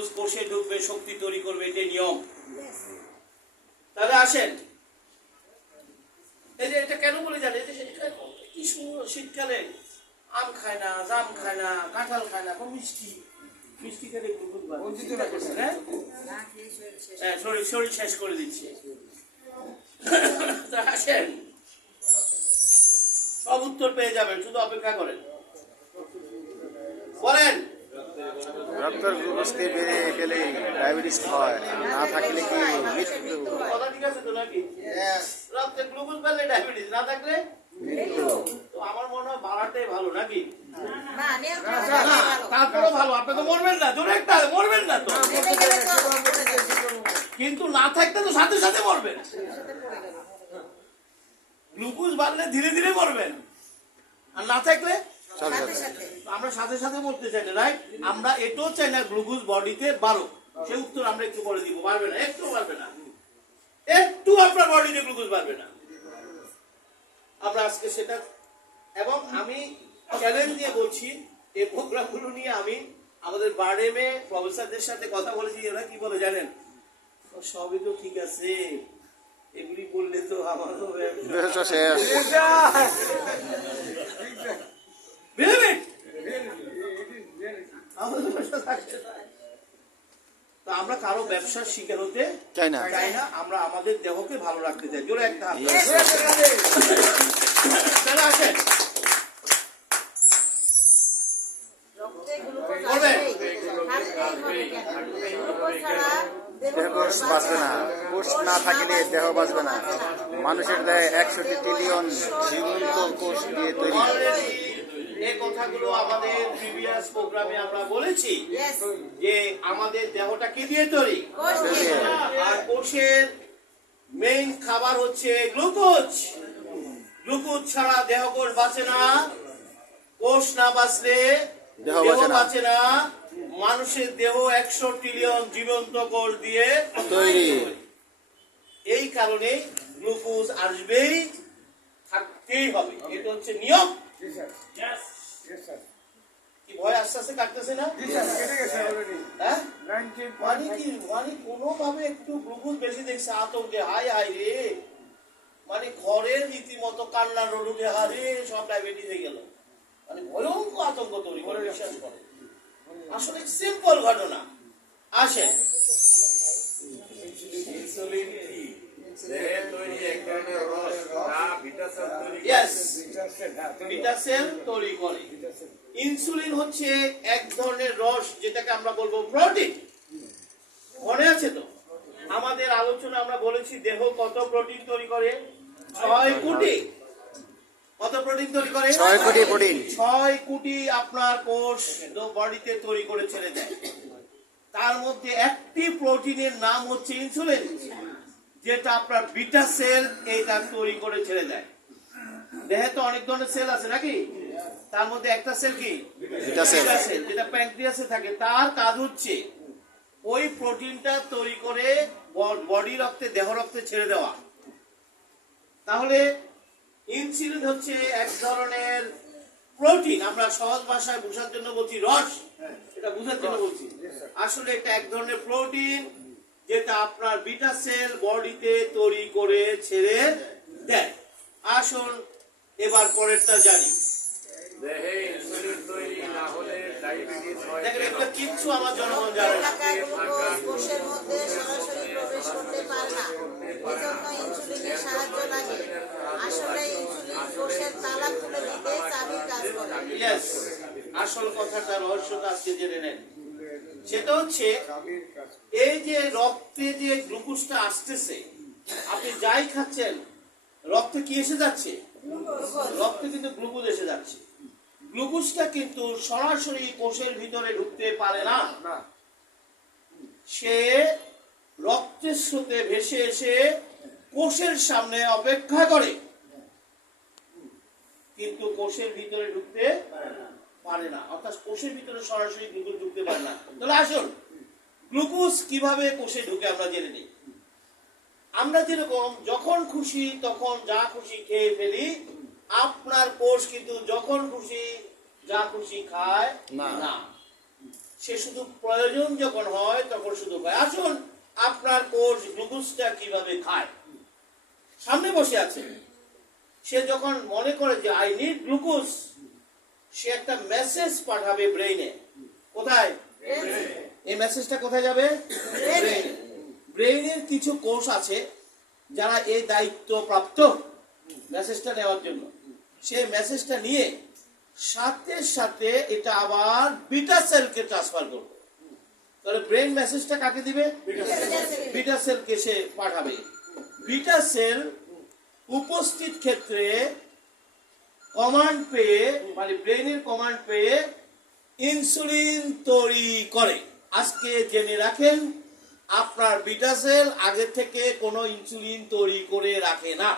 Glucose কোষে ঢুকবে, শক্তি তৈরি করবে, এটাই নিয়ম। তাহলে আসেন, এই যে এটা কেন বলে জানে, কি সুন্দর শীতকালে আম খায় না, জাম খায় না, কাঁঠাল খায় না, মিষ্টি মিষ্টি খেলে গ্লুকোজ বাড়বে, হ্যাঁ শরীর শেষ করে দিচ্ছে। আসেন, সব উত্তর পেয়ে যাবেন, শুধু অপেক্ষা করেন। বলেন, রক্তের গ্লুকোজকে বেড়ে গেলে ডায়াবেটিস হয়, না থাকলে কি মৃত্যু? কথা ঠিক আছে তো নাকি? রক্তে গ্লুকোজ বাড়লে ডায়াবেটিস, না থাকলে মৃত্যু। তো আমার মনে হয় বাড়াটাই ভালো নাকি? তারপরেও ভালো, আপনি তো মরবেন না, জোরে একটা মরবেন না তো, কিন্তু না থাকতে তো সাথে সাথে মরবেন। গ্লুকোজ বাড়লে ধীরে ধীরে মরবেন, আর না থাকলে আমরা সাথে সাথে মরতে চাই না, রাইট? আমরা এটাও চাই না গ্লুকোজ বডিতে বাড়ুক। সে উত্তর আমরা একটু বলে দিব, বাড়বে না, একটু বাড়বে না, একটু আপনার বডিতে গ্লুকোজ বাড়বে না। আমরা আজকে সেটা, এবং আমি চ্যালেঞ্জ দিয়ে বলছি, এই প্রোগ্রামগুলো নিয়ে আমি আমাদের বারডেমে প্রফেসরদের সাথে কথা বলেছি। ওরা কি বলে জানেন? সবই তো ঠিক আছে, এগুলি বললে তো আমারও আমরা কারো ব্যবসার শিকার হতে চাই না। আমরা আমাদের দেহকে ভালো রাখতে চাই। জোরে একটা আসেন, কোষ বাঁচবে না, কোষ না থাকলে দেহ বাঁচবে না। মানুষের দেহে 100 ট্রিলিয়ন জীবন্ত কোষ দিয়ে তৈরি। এই কথাগুলো আমাদের প্রিভিয়াস প্রোগ্রামে আমরা বলেছি যে আমাদের দেহটা কি দিয়ে তৈরি, আর কোষের মেইন খাবার হচ্ছে গ্লুকোজ। গ্লুকোজ ছাড়া দেহ কোষ বাঁচে না, কোষ না বাঁচলে দেহ বাঁচে না। মানুষের দেহ 100 ট্রিলিয়ন জীবন্ত কোষ দিয়ে তৈরি। এই কারণে গ্লুকোজ আসবেই, থাকতেই হবে, এটা হচ্ছে নিয়ম। কি ভয় আস্তে আস্তে কাটতেছে না? মানে কোনোভাবে একটু গ্লুকোজ বেশি দেখছে আতঙ্কে, হাই হাই রে, মানে ঘরের রীতিমতো কান্নার রোগে হারে সব ডায়াবেটিস হয়ে গেল, মানে ভয়ঙ্কর আতঙ্ক তৈরি করে, বিশ্বাস করে। আসলে সিম্পল ঘটনা। আসে, ইনসুলিন হচ্ছে এক ধরনের রস, যেটাকে আমরা বলবো প্রোটিন। মনে আছে তো আমাদের আলোচনা, আমরা বলেছি দেহ কত প্রোটিন তৈরি করে? 6 কোটি। কত প্রোটিন তৈরি করে? 6 কোটি প্রোটিন। 6 কোটি আপনার কোষ বডিতে তৈরি করে ছেড়ে দেয়। তার মধ্যে একটি প্রোটিনের নাম হচ্ছে ইনসুলিন, যেটা আপনার বিটা সেল এইটা তৈরি করে ছেড়ে দেয়। দেহে তো অনেক ধরনের সেল আছে নাকি? তার মধ্যে একটা সেল কি বিটা সেল, যেটা প্যানক্রিয়াসে থাকে। তার কাজ হচ্ছে ওই প্রোটিনটা তৈরি করে বডি রক্তে, দেহ রক্তে ছেড়ে দেওয়া। তাহলে ইনসুলিন হচ্ছে এক ধরনের প্রোটিন, আমরা সহজ ভাষায় বোঝার জন্য বলছি রস, এটা বোঝার জন্য বলছি। আসলে এটা এক ধরনের প্রোটিন, যেটা আপনার বিটা সেল বডিতে তৈরি করে ছেড়ে দেয়। আসুন এবার পরেরটা জানি। দেখেন, এটা কিচ্ছু আমার জনগণ জানে না। আসল কথাটা, রহস্যটা আজকে জেনে নেন। সেটা হচ্ছে এই যে রক্তে যে গ্লুকোজটা আসতেছে, আপনি যাই খাচ্ছেন রক্তে কি এসে যাচ্ছে? রক্তে কিন্তু গ্লুকোজ এসে যাচ্ছে। গ্লুকোজটা কিন্তু সরাসরি কোষের ভিতরে ঢুকতে পারে না, সে রক্তের স্রোতে ভেসে এসে কোষের সামনে অপেক্ষা করে, কিন্তু কোষের ভিতরে ঢুকতে পারে না। অর্থাৎ কোষের ভিতরে সরাসরি গ্লুকোজ ঢুকতে পারে না। তাহলে আসুন গ্লুকোজ কিভাবে কোষে ঢুকে আমরা জেনে নিই। আমরা যেরকম যখন খুশি তখন যা খুশি খেয়ে ফেলি, আপনার কোষ কিন্তু যখন খুশি যা খুশি খায় না। সে শুধু প্রয়োজন যখন হয় তখন শুধু খায়। আসুন আপনার কোষ গ্লুকোজটা কিভাবে খায়। সামনে বসে আছে, সে যখন মনে করে যে আই নিড গ্লুকোজ, সে একটা মেসেজ পাঠাবে ব্রেইনে। কোথায়? এই মেসেজটা কোথায় যাবে? ব্রেইনে। ব্রেইনের কিছু কোষ আছে যারা এই দায়িত্ব প্রাপ্ত মেসেজটা নেওয়ার জন্য। সেই মেসেজটা নিয়ে সাথে সাথে এটা আবার বিটা সেলকে ট্রান্সফার করবে। তাহলে ব্রেন মেসেজটা কাকে দিবে? বিটা সেলকে সে পাঠাবে। বিটা সেল উপস্থিত ক্ষেত্রে কমান্ড পেয়ে, মানে ব্রেনের কমান্ড পেয়ে ইনসুলিন তৈরি করে। আজকে জেনে রাখেন, আপনার বিটা সেল আগে থেকে কোনো ইনসুলিন তৈরি করে রাখে না।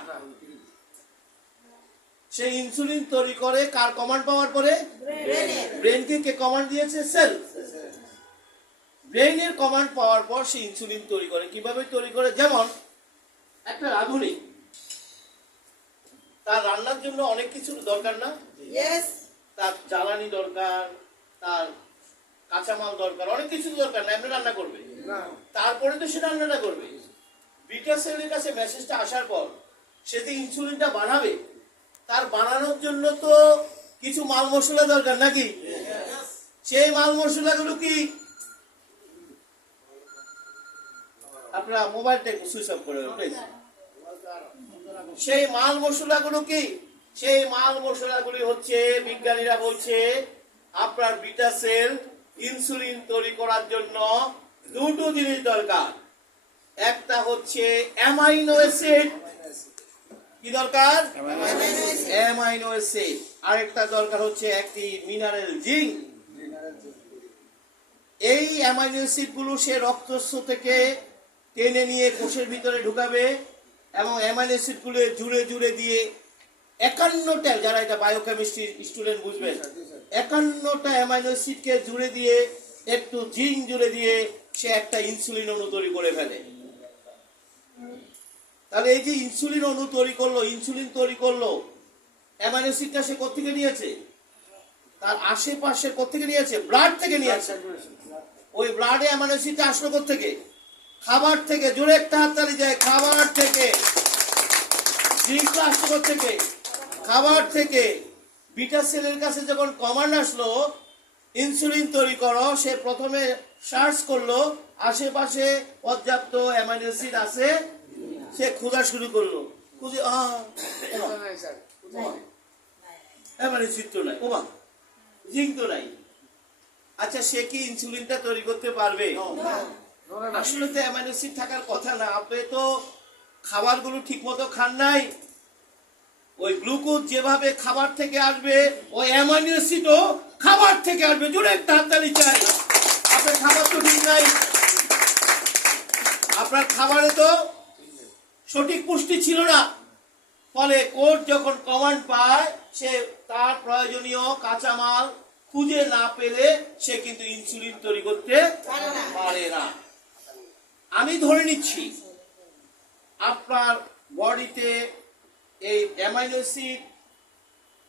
সে ইনসুলিন তৈরি করে কার কমান্ড পাওয়ার পরে? ব্রেনকে কে কমান্ড দিয়েছে? সেল। ব্রেনের কমান্ড পাওয়ার পর সে ইনসুলিন তৈরি করে। কিভাবে তৈরি করে? যেমন একটা রাঁধুনি, তার রান্নার জন্য অনেক কিছুর দরকার না? তার জ্বালানি দরকার, তার কাঁচামাল দরকার, অনেক কিছু দরকার না, এমনি রান্না করবে। তারপরে তো সে রান্নাটা করবে। বিটা সেলের কাছে মেসেজটা আসার পর সে যে ইনসুলিনটা বানাবে, তার বানানোর জন্য তো কিছু মাল মশলা দরকার নাকি? সেই মাল মশলাগুলো কি? আপনারা মোবাইলটা একটু সুইচ অফ করে প্লিজ। সেই মাল মশলাগুলো কি? সেই মাল মশলাগুলি হচ্ছে, বিজ্ঞানীরা বলছে আপনার বিটা সেল ইনসুলিন তৈরি করার জন্য দুটো জিনিস দরকার। একটা হচ্ছে অ্যামাইনো অ্যাসিড। কি দরকার? Amino acid. আরেকটা দরকার হচ্ছে একটি মিনারেল, জিঙ্ক। এই অ্যামাইনো অ্যাসিড গুলো সে রক্তস্থ থেকে টেনে নিয়ে কোষের ভিতরে ঢুকাবে এবং অ্যামাইনো অ্যাসিড গুলো জুড়ে জুড়ে দিয়ে 51টা, যারা এটা বায়োকেমিস্ট্রি স্টুডেন্ট বুঝবেন, 51টা অ্যামাইনো অ্যাসিডকে জুড়ে দিয়ে একটু জিঙ্ক জুড়ে দিয়ে সে একটা ইনসুলিন অণু তৈরি করে ফেলে। তাহলে এই যে ইনসুলিন অণু তৈরি করলো, ইনসুলিন তৈরি করলো, অ্যামাইনো অ্যাসিডটা সে কোত্থেকে নিয়েছে? তার আশেপাশে কোত্থেকে নিয়েছে? ব্লাড থেকে নিয়েছে। ওই ব্লাডে অ্যামাইনো অ্যাসিডটা আসলো কোত্থেকে? খাবার থেকে। জোরে একটা হাততালি যায়। খাবার থেকে। জিঙ্কটা আসলো কোত্থেকে? খাবার থেকে। বিটা সেলের কাছে যখন কমান্ড আসলো ইনসুলিন তৈরি করো, সে প্রথমে সার্চ করলো আশেপাশে পর্যাপ্ত অ্যামাইনো অ্যাসিড আছে, সে খোঁজা শুরু করলো। খুঁজে অ্যামাইনো অ্যাসিড তো নাই, ওমা জিঙ্ক তো নাই। আচ্ছা, সে কি ইনসুলিনটা তৈরি করতে পারবে? আসলে তো অ্যামাইনো অ্যাসিড থাকার কথা না। আপনি তো খাবারগুলো ঠিক মতো খান নাই। ওই গ্লুকোজ যেভাবে খাবার থেকে আসবে, ওই অ্যামাইনো অ্যাসিডও খাবার থেকে আসবে। জোরে একটা হাততালি চাই। আপনার খাবার তো ঠিক নাই, আপনার খাবারে তো সঠিক পুষ্টি ছিল না। ফলে কোষ যখন কমান্ড পায়, সে তার প্রয়োজনীয় কাঁচামাল খুঁজে না পেলে সে কিন্তু ইনসুলিন তৈরি করতে পারে না। আমি ধরে নিচ্ছি আপনার বডিতে এই অ্যামাইনো অ্যাসিড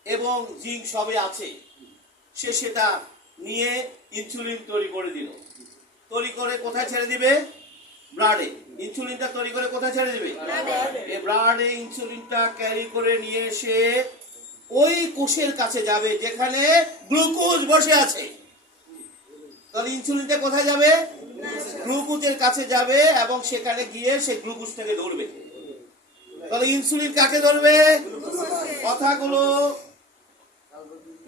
এবং জিঙ্ক সবই আছে। সে সেটা নিয়ে ইনসুলিন তৈরি করে দিল। তৈরি করে কোথায় ছেড়ে দিবে? ব্লাডে। ইনসুলিনটা তৈরি করে কোথায় ছেড়ে দিবে? এই ব্লাডে ইনসুলিনটা ক্যারি করে নিয়ে এসে ওই কোষের কাছে যাবে যেখানে গ্লুকোজ বসে আছে। তাহলে ইনসুলিনটা কোথায় যাবে? গ্লুকোজের কাছে যাবে এবং সেখানে গিয়ে সে গ্লুকোজটাকে ধরবে। তাহলে ইনসুলিন কাকে ধরবে? কথাগুলো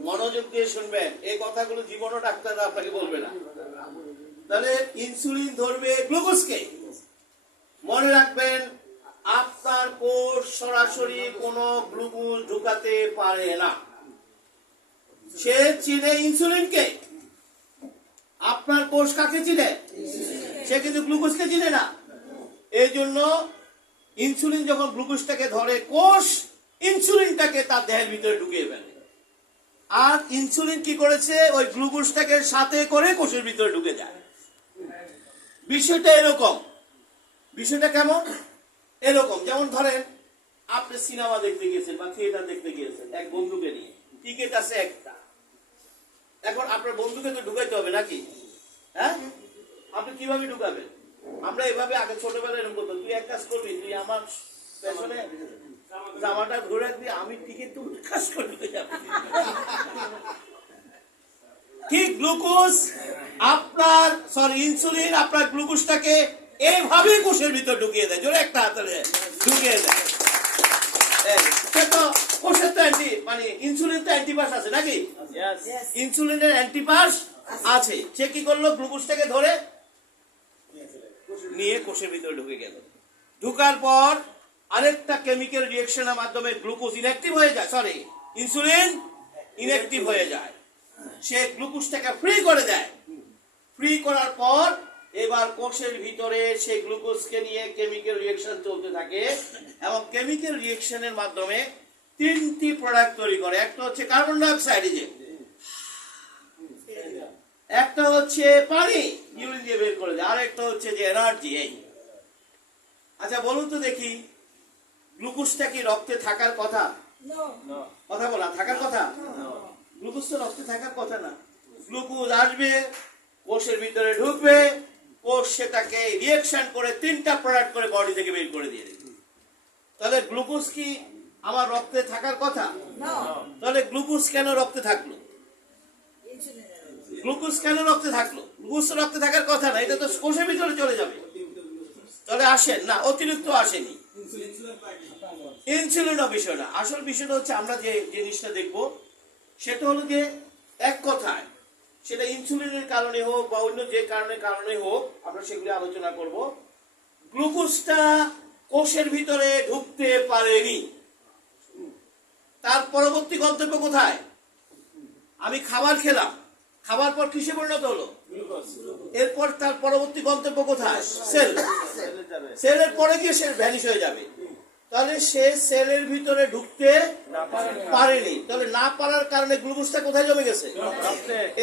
মনোযোগ দিয়ে শুনবেন। এই কথাগুলো জীবনও ডাক্তাররা আপনাকে বলবে না। তাহলে ইনসুলিন ধরবে গ্লুকোজকে। মনে রাখবেন, আপনার কোষ সরাসরি কোনো গ্লুকোজ ঢুকাতে পারে না। সে চিনে ইনসুলিনকে। আপনার কোষ কাকে চিনে? সে কিন্তু গ্লুকোজকে চিনে না। এই জন্য ইনসুলিন যখন গ্লুকোজটাকে ধরে, কোষ ইনসুলিনটাকে তার দেহের ভিতরে ঢুকিয়ে ফেলে। আর ইনসুলিন কি করেছে? ওই গ্লুকোজটাকে সাথে করে কোষের ভিতরে ঢুকে যায়। বিষয়টা এরকম। বিষয়টা কেমন? এরকম, যেমন ধরেন আপনি সিনেমা দেখতে গিয়েছেন বা থিয়েটার দেখতে গিয়েছেন এক বন্ধুকে নিয়ে। টিকিট আছে একটা। এখন আপনার বন্ধুকে তো ঢুকাইতে হবে নাকি? হ্যাঁ, আপনি কিভাবে ঢুকাবেন? আমরা এভাবে আগে ছোটবেলায় এরকম করতাম, তুই এক কাজ করবি, তুই আমার পেছনে জামাটা ধরে রাখবি, আমি টিকে তুই কাজ করবি। কি গ্লুকোজ আপনার ইনসুলিন আপনার গ্লুকোজটাকে এইভাবে কোষের ভিতর ঢুকিয়ে দেয়, জোরে একটা হাতে ঢুকিয়ে দেয়। সে তো কোষের তো ইনসুলিন তো অ্যান্টিপাস আছে নাকি? ইনসুলিনের অ্যান্টিপাস আছে। সে কি করলো, গ্লুকোজটাকে ধরে নিয়ে কোষের ভিতরে ঢুকে গেল। ঢুকার পর আরেকটা কেমিক্যাল রিঅ্যাকশনের মাধ্যমে গ্লুকোজ ইনঅ্যাক্টিভ হয়ে যায়, ইনসুলিন ইনঅ্যাক্টিভ হয়ে যায়। সে গ্লুকোজটাকে ফ্রি করে দেয়। ফ্রি করার পর এবার কোষের ভিতরে সেই গ্লুকোজকে নিয়ে কেমিক্যাল রিঅ্যাকশন চলতে থাকে এবং কেমিক্যাল রিঅ্যাকশনের মাধ্যমে তিনটি প্রোডাক্ট তৈরি করে। একটা হচ্ছে কার্বন ডাই অক্সাইড, একটা হচ্ছে পানি ইউরিন দিয়ে বের করে দেয়, আর একটা হচ্ছে যে এনার্জি। আচ্ছা বলুন তো দেখি, গ্লুকোজটা কি রক্তে থাকার কথা? কথা বলা থাকার কথা? গ্লুকোজ তো রক্তে থাকার কথা না। গ্লুকোজ আসবে, কোষের ভিতরে ঢুকবে, কোষ সেটাকে রিঅ্যাকশন করে তিনটা প্রোডাক্ট করে বডি থেকে বের করে দিয়ে দেবে। তাহলে গ্লুকোজ কি আমার রক্তে থাকার কথা? তাহলে গ্লুকোজ কেন রক্তে থাকলো? গ্লুকোজ কেন রক্তে থাকলো? গ্লুকোজ রক্তে থাকার কথা না, এটা তো কোষের ভিতরে চলে যাবে। তাহলে আসেন না, অতিরিক্ত আসেনি। ইনসুলিনও বিষয় না, আসল বিষয়টা হচ্ছে আমরা যে জিনিসটা দেখবো সেটা হলো যে এক কথায় সেটা ইনসুলিনের কারণে হোক বা অন্য যে কারণে হোক, আমরা সেগুলি আলোচনা করব। গ্লুকোজটা কোষের ভিতরে ঢুকতে পারেনি। তার পরবর্তী গন্তব্য কোথায়? আমি খাবার খেলাম, খাবার পর কিসে পরিণত হলো? এরপর তার পরবর্তী গন্তব্য কোথায়? সেল। সেলের পরে গিয়ে সে ভ্যানিশ হয়ে যাবে। তাহলে সে সেলের ভিতরে ঢুকতে পারেনি। তাহলে না পারার কারণে গ্লুকোজটা কোথায় জমে গেছে?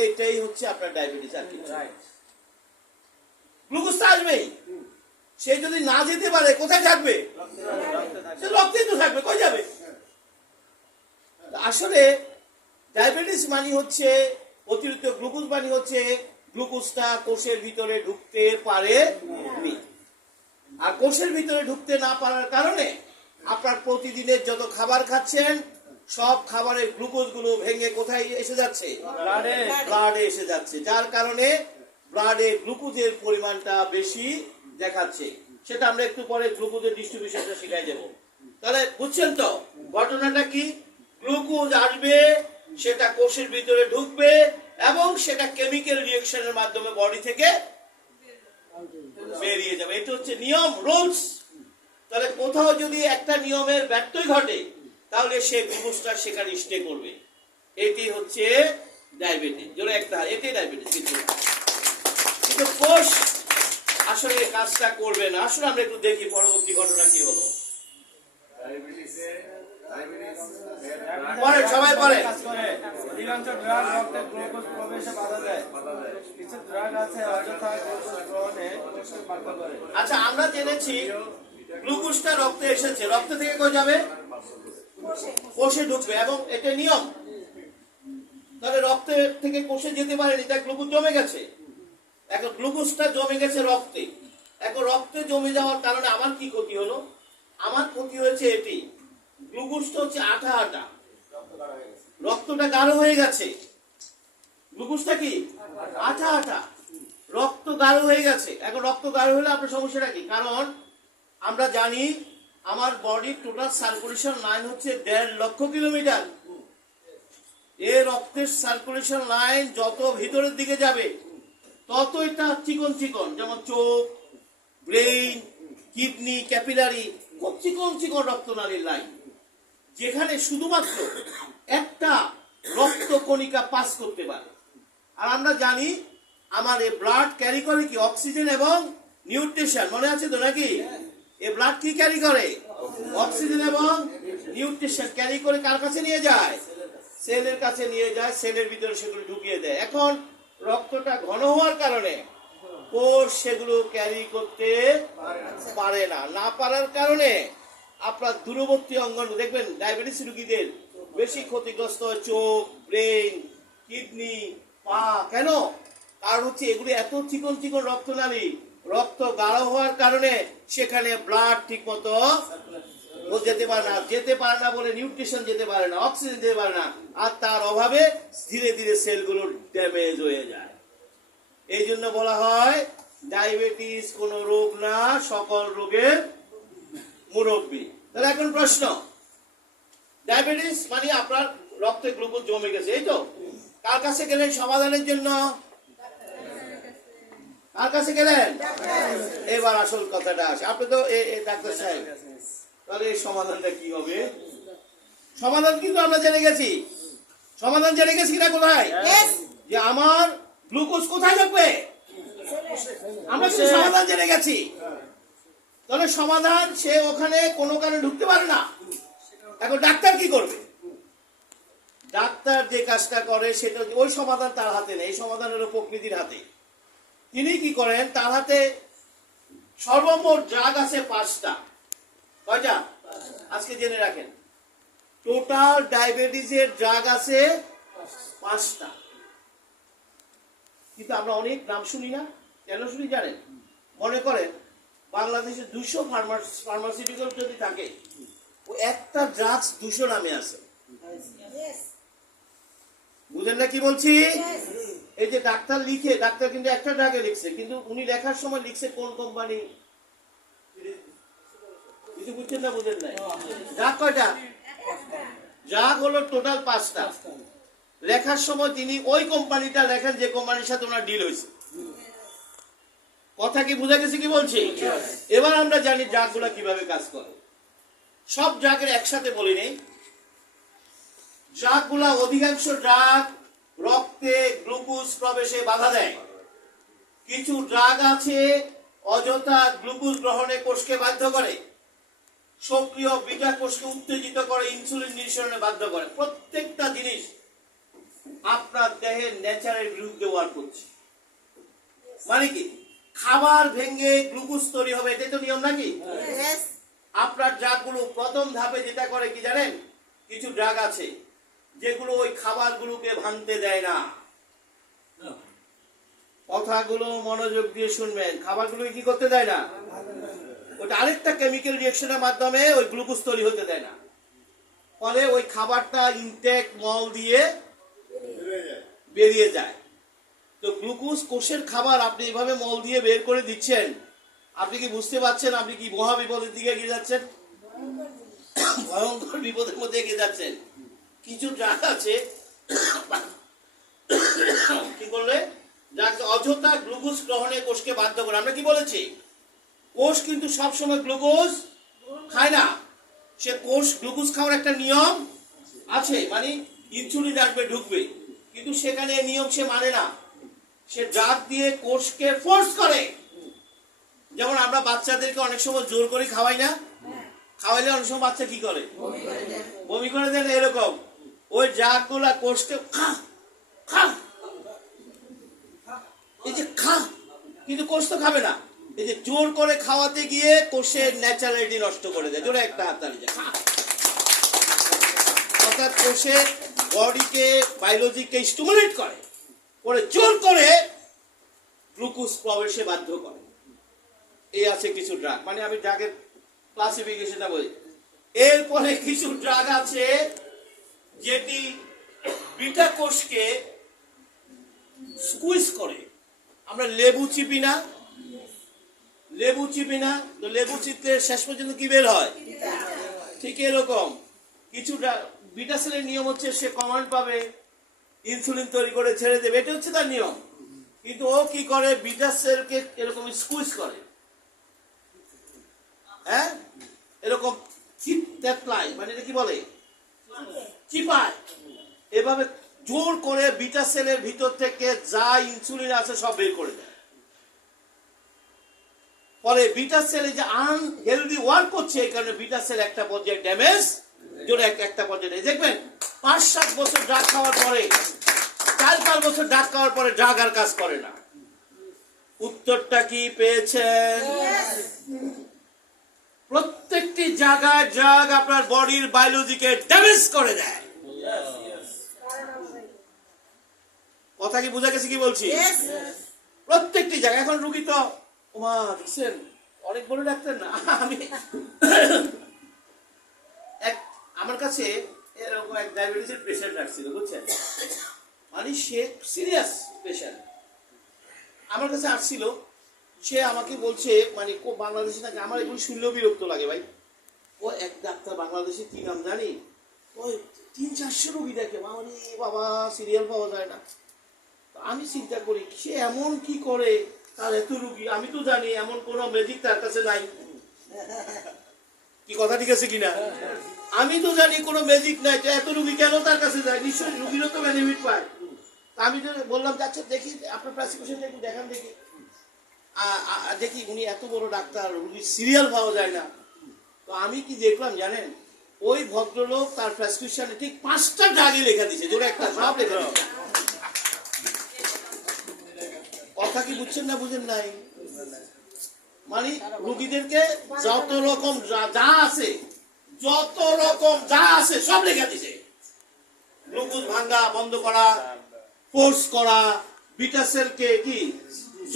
এইটাই হচ্ছে আপনার ডায়াবেটিস। আর কি গ্লুকোজটা আসবেই। সে যদি না যেতে পারে কোথায় থাকবে? সে রক্তেই তো থাকবে, কই যাবে? আসলে ডায়াবেটিস মানে হচ্ছে অতিরিক্ত গ্লুকোজ, মানে হচ্ছে গ্লুকোজটা কোষের ভিতরে ঢুকতে পারেনি। আর কোষের ভিতরে ঢুকতে না পারার কারণে আপনার প্রতিদিনের যত খাবার খাচ্ছেন সব খাবারের গ্লুকোজ গুলো ভেঙে কোথায় এসে যাচ্ছে? ব্লাডে এসে যাচ্ছে। যার কারণে ব্লাডে গ্লুকোজের পরিমাণটা বেশি দেখাচ্ছে। সেটা আমরা একটু পরে গ্লুকোজের ডিস্ট্রিবিউশনটা শিখাই দেব। তাহলে বুঝছেন তো ঘটনাটা কি? গ্লুকোজ আসবে, সেটা কোষের ভিতরে ঢুকবে এবং সেটা কেমিক্যাল রিঅ্যাকশনের মাধ্যমে বডি থেকে বেরিয়ে যাবে। এটা হচ্ছে নিয়ম, রুলস। তাহলে কোথাও যদি একটা নিয়মের ব্যত্যয় ঘটে তাহলে সে গ্লুকোজটা সেখানে স্টে করবে। এটি হচ্ছে ডায়াবেটিস। জোরে একটা, এটাই ডায়াবেটিস। কিন্তু কোষ আসলে কাজটা করবে না। আসলে আমরা একটু দেখি পরবর্তী ঘটনা কি হলো। পরে সবাই পরে অধিকাংশ ড্রাগ রক্তে গ্লুকোজ প্রবেশে বাধা দেয়। কিছু ড্রাগ আছে অযথা গ্লুকোজ গ্রহণে বাধ্য করে। আচ্ছা, আমরা জেনেছি গ্লুকোজটা রক্তে এসেছে, রক্ত থেকে কই যাবে? কোষে ঢুকবে এবং এটা নিয়ম। তাহলে রক্তে থেকে কোষে যেতে পারেনি, তাই গ্লুকোজ জমে গেছে। এখন গ্লুকোজটা জমে গেছে রক্তে। এখন রক্তে জমে যাওয়ার কারণে আমার কি ক্ষতি হলো? আমার ক্ষতি হয়েছে এটি, গ্লুকোজটা হচ্ছে আঠা আঠা, রক্তটা গাঢ় হয়ে গেছে। গ্লুকোজটা কি আঠা আঠা, রক্ত গাঢ় হয়ে গেছে। এখন রক্ত গাঢ় হলে আপনার সমস্যাটা কি? কারণ আমরা জানি আমার বডির টোটাল সার্কুলেশন লাইন হচ্ছে 1.5 লক্ষ কিলোমিটার। এই রক্তের সার্কুলেশন লাইন যত ভিতরের দিকে যাবে তত এটা চিকন চিকন, যেমন চোখ, ব্রেইন, কিডনি, ক্যাপিলারি, খুব চিকন চিকন রক্তনালীর লাইন, যেখানে শুধুমাত্র একটা রক্ত কণিকা পাস করতে পারে। আর আমরা জানি আমার এই ব্লাড ক্যারি করে কি? অক্সিজেন এবং নিউট্রিশন। মনে আছে তো নাকি? এই ব্লাড কি ক্যারি করে? অক্সিজেন এবং নিউট্রিশন ক্যারি করে কার কাছে নিয়ে যায়? সেলের কাছে নিয়ে যায়, সেলের ভিতরে সেগুলো ঢুকিয়ে দেয়। এখন রক্তটা ঘন হওয়ার কারণে কোষ সেগুলো ক্যারি করতে পারে না। না পারার কারণে আপনার দূরবর্তী অঙ্গন দেখবেন ডায়াবেটিস রোগীদের বেশি ক্ষতিগ্রস্ত হয় চোখ, ব্রেন, কিডনি, পা। কেন? কারণ হচ্ছে এগুলি এত চিকন চিকন রক্তনালী, রক্ত গাঢ় হওয়ার কারণে সেখানে ব্লাড ঠিক মতো ও যেতে পারে না বলে নিউট্রিশন যেতে পারে না, অক্সিজেন যেতে পারে না, আর তার অভাবে ধীরে ধীরে সেলগুলো ড্যামেজ হয়ে যায়। এই জন্য বলা হয় ডায়াবেটিস কোন রোগ না, সকল রোগের মুরব্বী। তাহলে এখন প্রশ্ন, ডায়াবেটিস মানে আপনার রক্তে গ্লুকোজ জমে গেছে, এই তো? কার কাছে গেলেন সমাধানের জন্য? কার কাছে গেলেন? এবার আসল কথাটা আসে। আপনি তো ডাক্তার সাহেব, তাহলে এই সমাধানটা কি হবে? সমাধান কিন্তু আমরা জেনে গেছি। সমাধান জেনে গেছি না? কোথায়? যে আমার গ্লুকোজ কোথায় ঢুকবে, আমরা কিন্তু সমাধান জেনে গেছি। তাহলে সমাধান সে ওখানে কোনো কারণে ঢুকতে পারে না। এখন ডাক্তার কি করবে? ডাক্তার যে কাজটা করে সেটা ওই সমাধান তার হাতে নেই, এই সমাধান হলো প্রকৃতির হাতে। তিনি কি করেন, তার হাতে সর্বমোট ড্রাগ আছে 5টা। কয়টা? আজকে জেনে রাখেন, টোটাল ডায়াবেটিসের ড্রাগ আছে 5টা। কিন্তু আমরা অনেক নাম শুনি না, কেন শুনি জানেন? মনে করেন বাংলাদেশে 200 ফার্মাসিউটিক্যাল যদি থাকে, ও একটা ড্রাগস 200 নামে আছে। বুঝেন না কি বলছি? এই যে ডাক্তার লিখে, ডাক্তার কিন্তু একটা ড্রাগে লিখছে, কিন্তু উনি লেখার সময় লিখছে কোন কোম্পানি, কিছু বুঝছেন না? বুঝেন নাই? ড্রাগ কয়টা? ড্রাগ হলো টোটাল 5টা। লেখার সময় তিনি ওই কোম্পানিটা লেখেন যে কোম্পানির সাথে ওনার ডিল হয়েছে। কথা কি বুঝা গেছে কি বলছি? এবার আমরা জানি ড্রাগগুলো কিভাবে কাজ করে। সব ড্রাগের একসাথে বলি নেই। ড্রাগগুলা, অধিকাংশ ড্রাগ রক্তে গ্লুকোজ প্রবেশে বাধা দেয়। কিছু ড্রাগ আছে অযথা গ্লুকোজ গ্রহণে কোষকে বাধ্য করে, সক্রিয় বিটা কোষকে উত্তেজিত করে, ইনসুলিন নিঃসরণে বাধ্য করে। প্রত্যেকটা জিনিস আপনার দেহের নেচারের বিরুদ্ধে ওয়ার্ক করছে। মানে কি? খাবার ভেঙে গ্লুকোজ তৈরি হবে, এটাই তো নিয়ম নাকি? আপনার ড্রাগগুলো প্রথম ধাপে যেটা করে কি জানেন? কিছু ড্রাগ আছে যেগুলো ওই খাবারগুলোকে ভাঙতে দেয় না। কথাগুলো মনোযোগ দিয়ে শুনবেন। খাবারগুলোকে কি করতে দেয় না? ওটা আরেকটা কেমিক্যাল রিঅ্যাকশনের মাধ্যমে ওই গ্লুকোজ তৈরি হতে দেয় না। ফলে ওই খাবারটা ইনটেক মল দিয়ে বেরিয়ে যায়। তো গ্লুকোজ কোষের খাবার আপনি এভাবে মল দিয়ে বের করে দিচ্ছেন, আপনি কি বুঝতে পারছেন আপনি কি মহা বিপদের দিকে এগিয়ে যাচ্ছেন? ভয়ঙ্কর বিপদের মধ্যে এগিয়ে যাচ্ছেন। কিছু ড্রাগ আছে কি করলে ড্রাগ অযথা গ্লুকোজ গ্রহণে কোষকে বাধ্য করে। আমরা কি বলেছি? কোষ কিন্তু সবসময় গ্লুকোজ খায় না। সে কোষ গ্লুকোজ খাওয়ার একটা নিয়ম আছে, মানে ইনসুলিন আসবে, ঢুকবে, কিন্তু সেখানে নিয়ম সে মানে না। সে ড্রাগ দিয়ে কোষকে ফোর্স করে। যেমন আমরা বাচ্চাদেরকে অনেক সময় জোর করে খাওয়াই না? খাওয়াইলে অনেক সময় বাচ্চা কি করে? বমি করে দেন। এরকম ওই ড্রাগগুলা কোষকে খা খা, এই যে খা, কিন্তু কোষ তো খাবে না। এই যে জোর করে খাওয়াতে গিয়ে কোষের ন্যাচারালিটি নষ্ট করে দেয়। জোরে একটা হাততালি যায়। অর্থাৎ কোষের বডিকে, বায়োলজিকে স্টিমুলেট করে, জোর করে গ্লুকোজ প্রবেশে বাধ্য করে। এই আছে কিছু ড্রাগ, মানে আমি ড্রাগের ক্লাসিফিকেশনটা বলি। এরপরে কিছু ড্রাগ আছে যেটি বিটা কোষকে স্কুইজ করে। আমরা লেবু চিপি না? লেবু চিপি না? তো লেবু চিপতে শেষ পর্যন্ত কি বের হয়? ঠিক এরকম কিছু বিটা সেলের নিয়ম হচ্ছে সে কমান্ড পাবে, ইনসুলিন তৈরি করে ছেড়ে দেবে, এটা হচ্ছে তার নিয়ম। কিন্তু ও কি করে? বিটা সেলকে এরকম স্কুইজ করে, হ্যাঁ, এরকম চিপলাই, মানে এটা কি বলে? চিপায়। এভাবে জোর করে বিটা সেলের ভিতর থেকে যা ইনসুলিন আছে সব বের করে দেয়। ফলে বিটা সেলে যে আনহেলদি ওয়ার্ক করছে, এই কারণে বিটা সেল একটা পর্যায়ে ড্যামেজ, জোরে একটা পর্যায়ে দেখবেন 5-7 বছর ড্রাগ খাওয়ার পরে, 4-5 বছর ড্রাগ খাওয়ার পরে ড্রাগ আর কাজ করে না। উত্তরটা কি পেয়েছেন? প্রত্যেকটি জায়গায় ড্রাগ আপনার বডির বায়োলজিকে ড্যামেজ করে দেয়। কথা কি বোঝা গেছে কি বলছি? Yes. প্রত্যেকটি জায়গায় এখন রুগী তো ওমা দেখছেন অনেক বড় ডাক্তার না আমি এক আমার কাছে এরকম এক ডায়াবেটিসের পেশেন্ট আসছিল বুঝছেন, মানে সে সিরিয়াস পেশেন্ট আমার কাছে আসছিল। সে আমাকে বলছে মানে বাংলাদেশে নাকি, আমার এগুলো শুনলেও বিরক্ত লাগে ভাই। ও এক ডাক্তার বাংলাদেশে কি নাম জানি, ওই 300-400 রুগী দেখে, মানে বাবা সিরিয়াল পাওয়া যায় না। তো আমি চিন্তা করি সে এমন কি করে তার এত রুগী, আমি তো জানি এমন কোনো ম্যাজিক তার কাছে নাই। কি কথা ঠিক আছে কিনা? আমি তো জানি কোনো ম্যাজিক নাই, যে এত রুগী কেন তার কাছে যায়, নিশ্চয়ই রুগীরও তো বেনিফিট পায়। তা আমি তো বললাম আচ্ছা দেখি আপনার প্রেসক্রিপশনটা একটু দেখান দেখি। দেখি উনি এত বড় ডাক্তার, রুগীর সিরিয়াল পাওয়া যায় না। তো আমি কি দেখলাম জানেন, ওই ভদ্রলোক তার প্রেসক্রিপশনে ঠিক 5টা ড্রাগই লেখা দিয়েছে, যেটা একটা সব লেখা দিয়েছে। কথা কি বুঝছেন না বুঝেন নাই? মানে রুগীদেরকে যত রকম যা আছে, যত রকম যা আছে সব লেখা দিছে। গ্লুকোজ ভাঙ্গা বন্ধ করা, কোর্স করা, বিটাসেলকে কি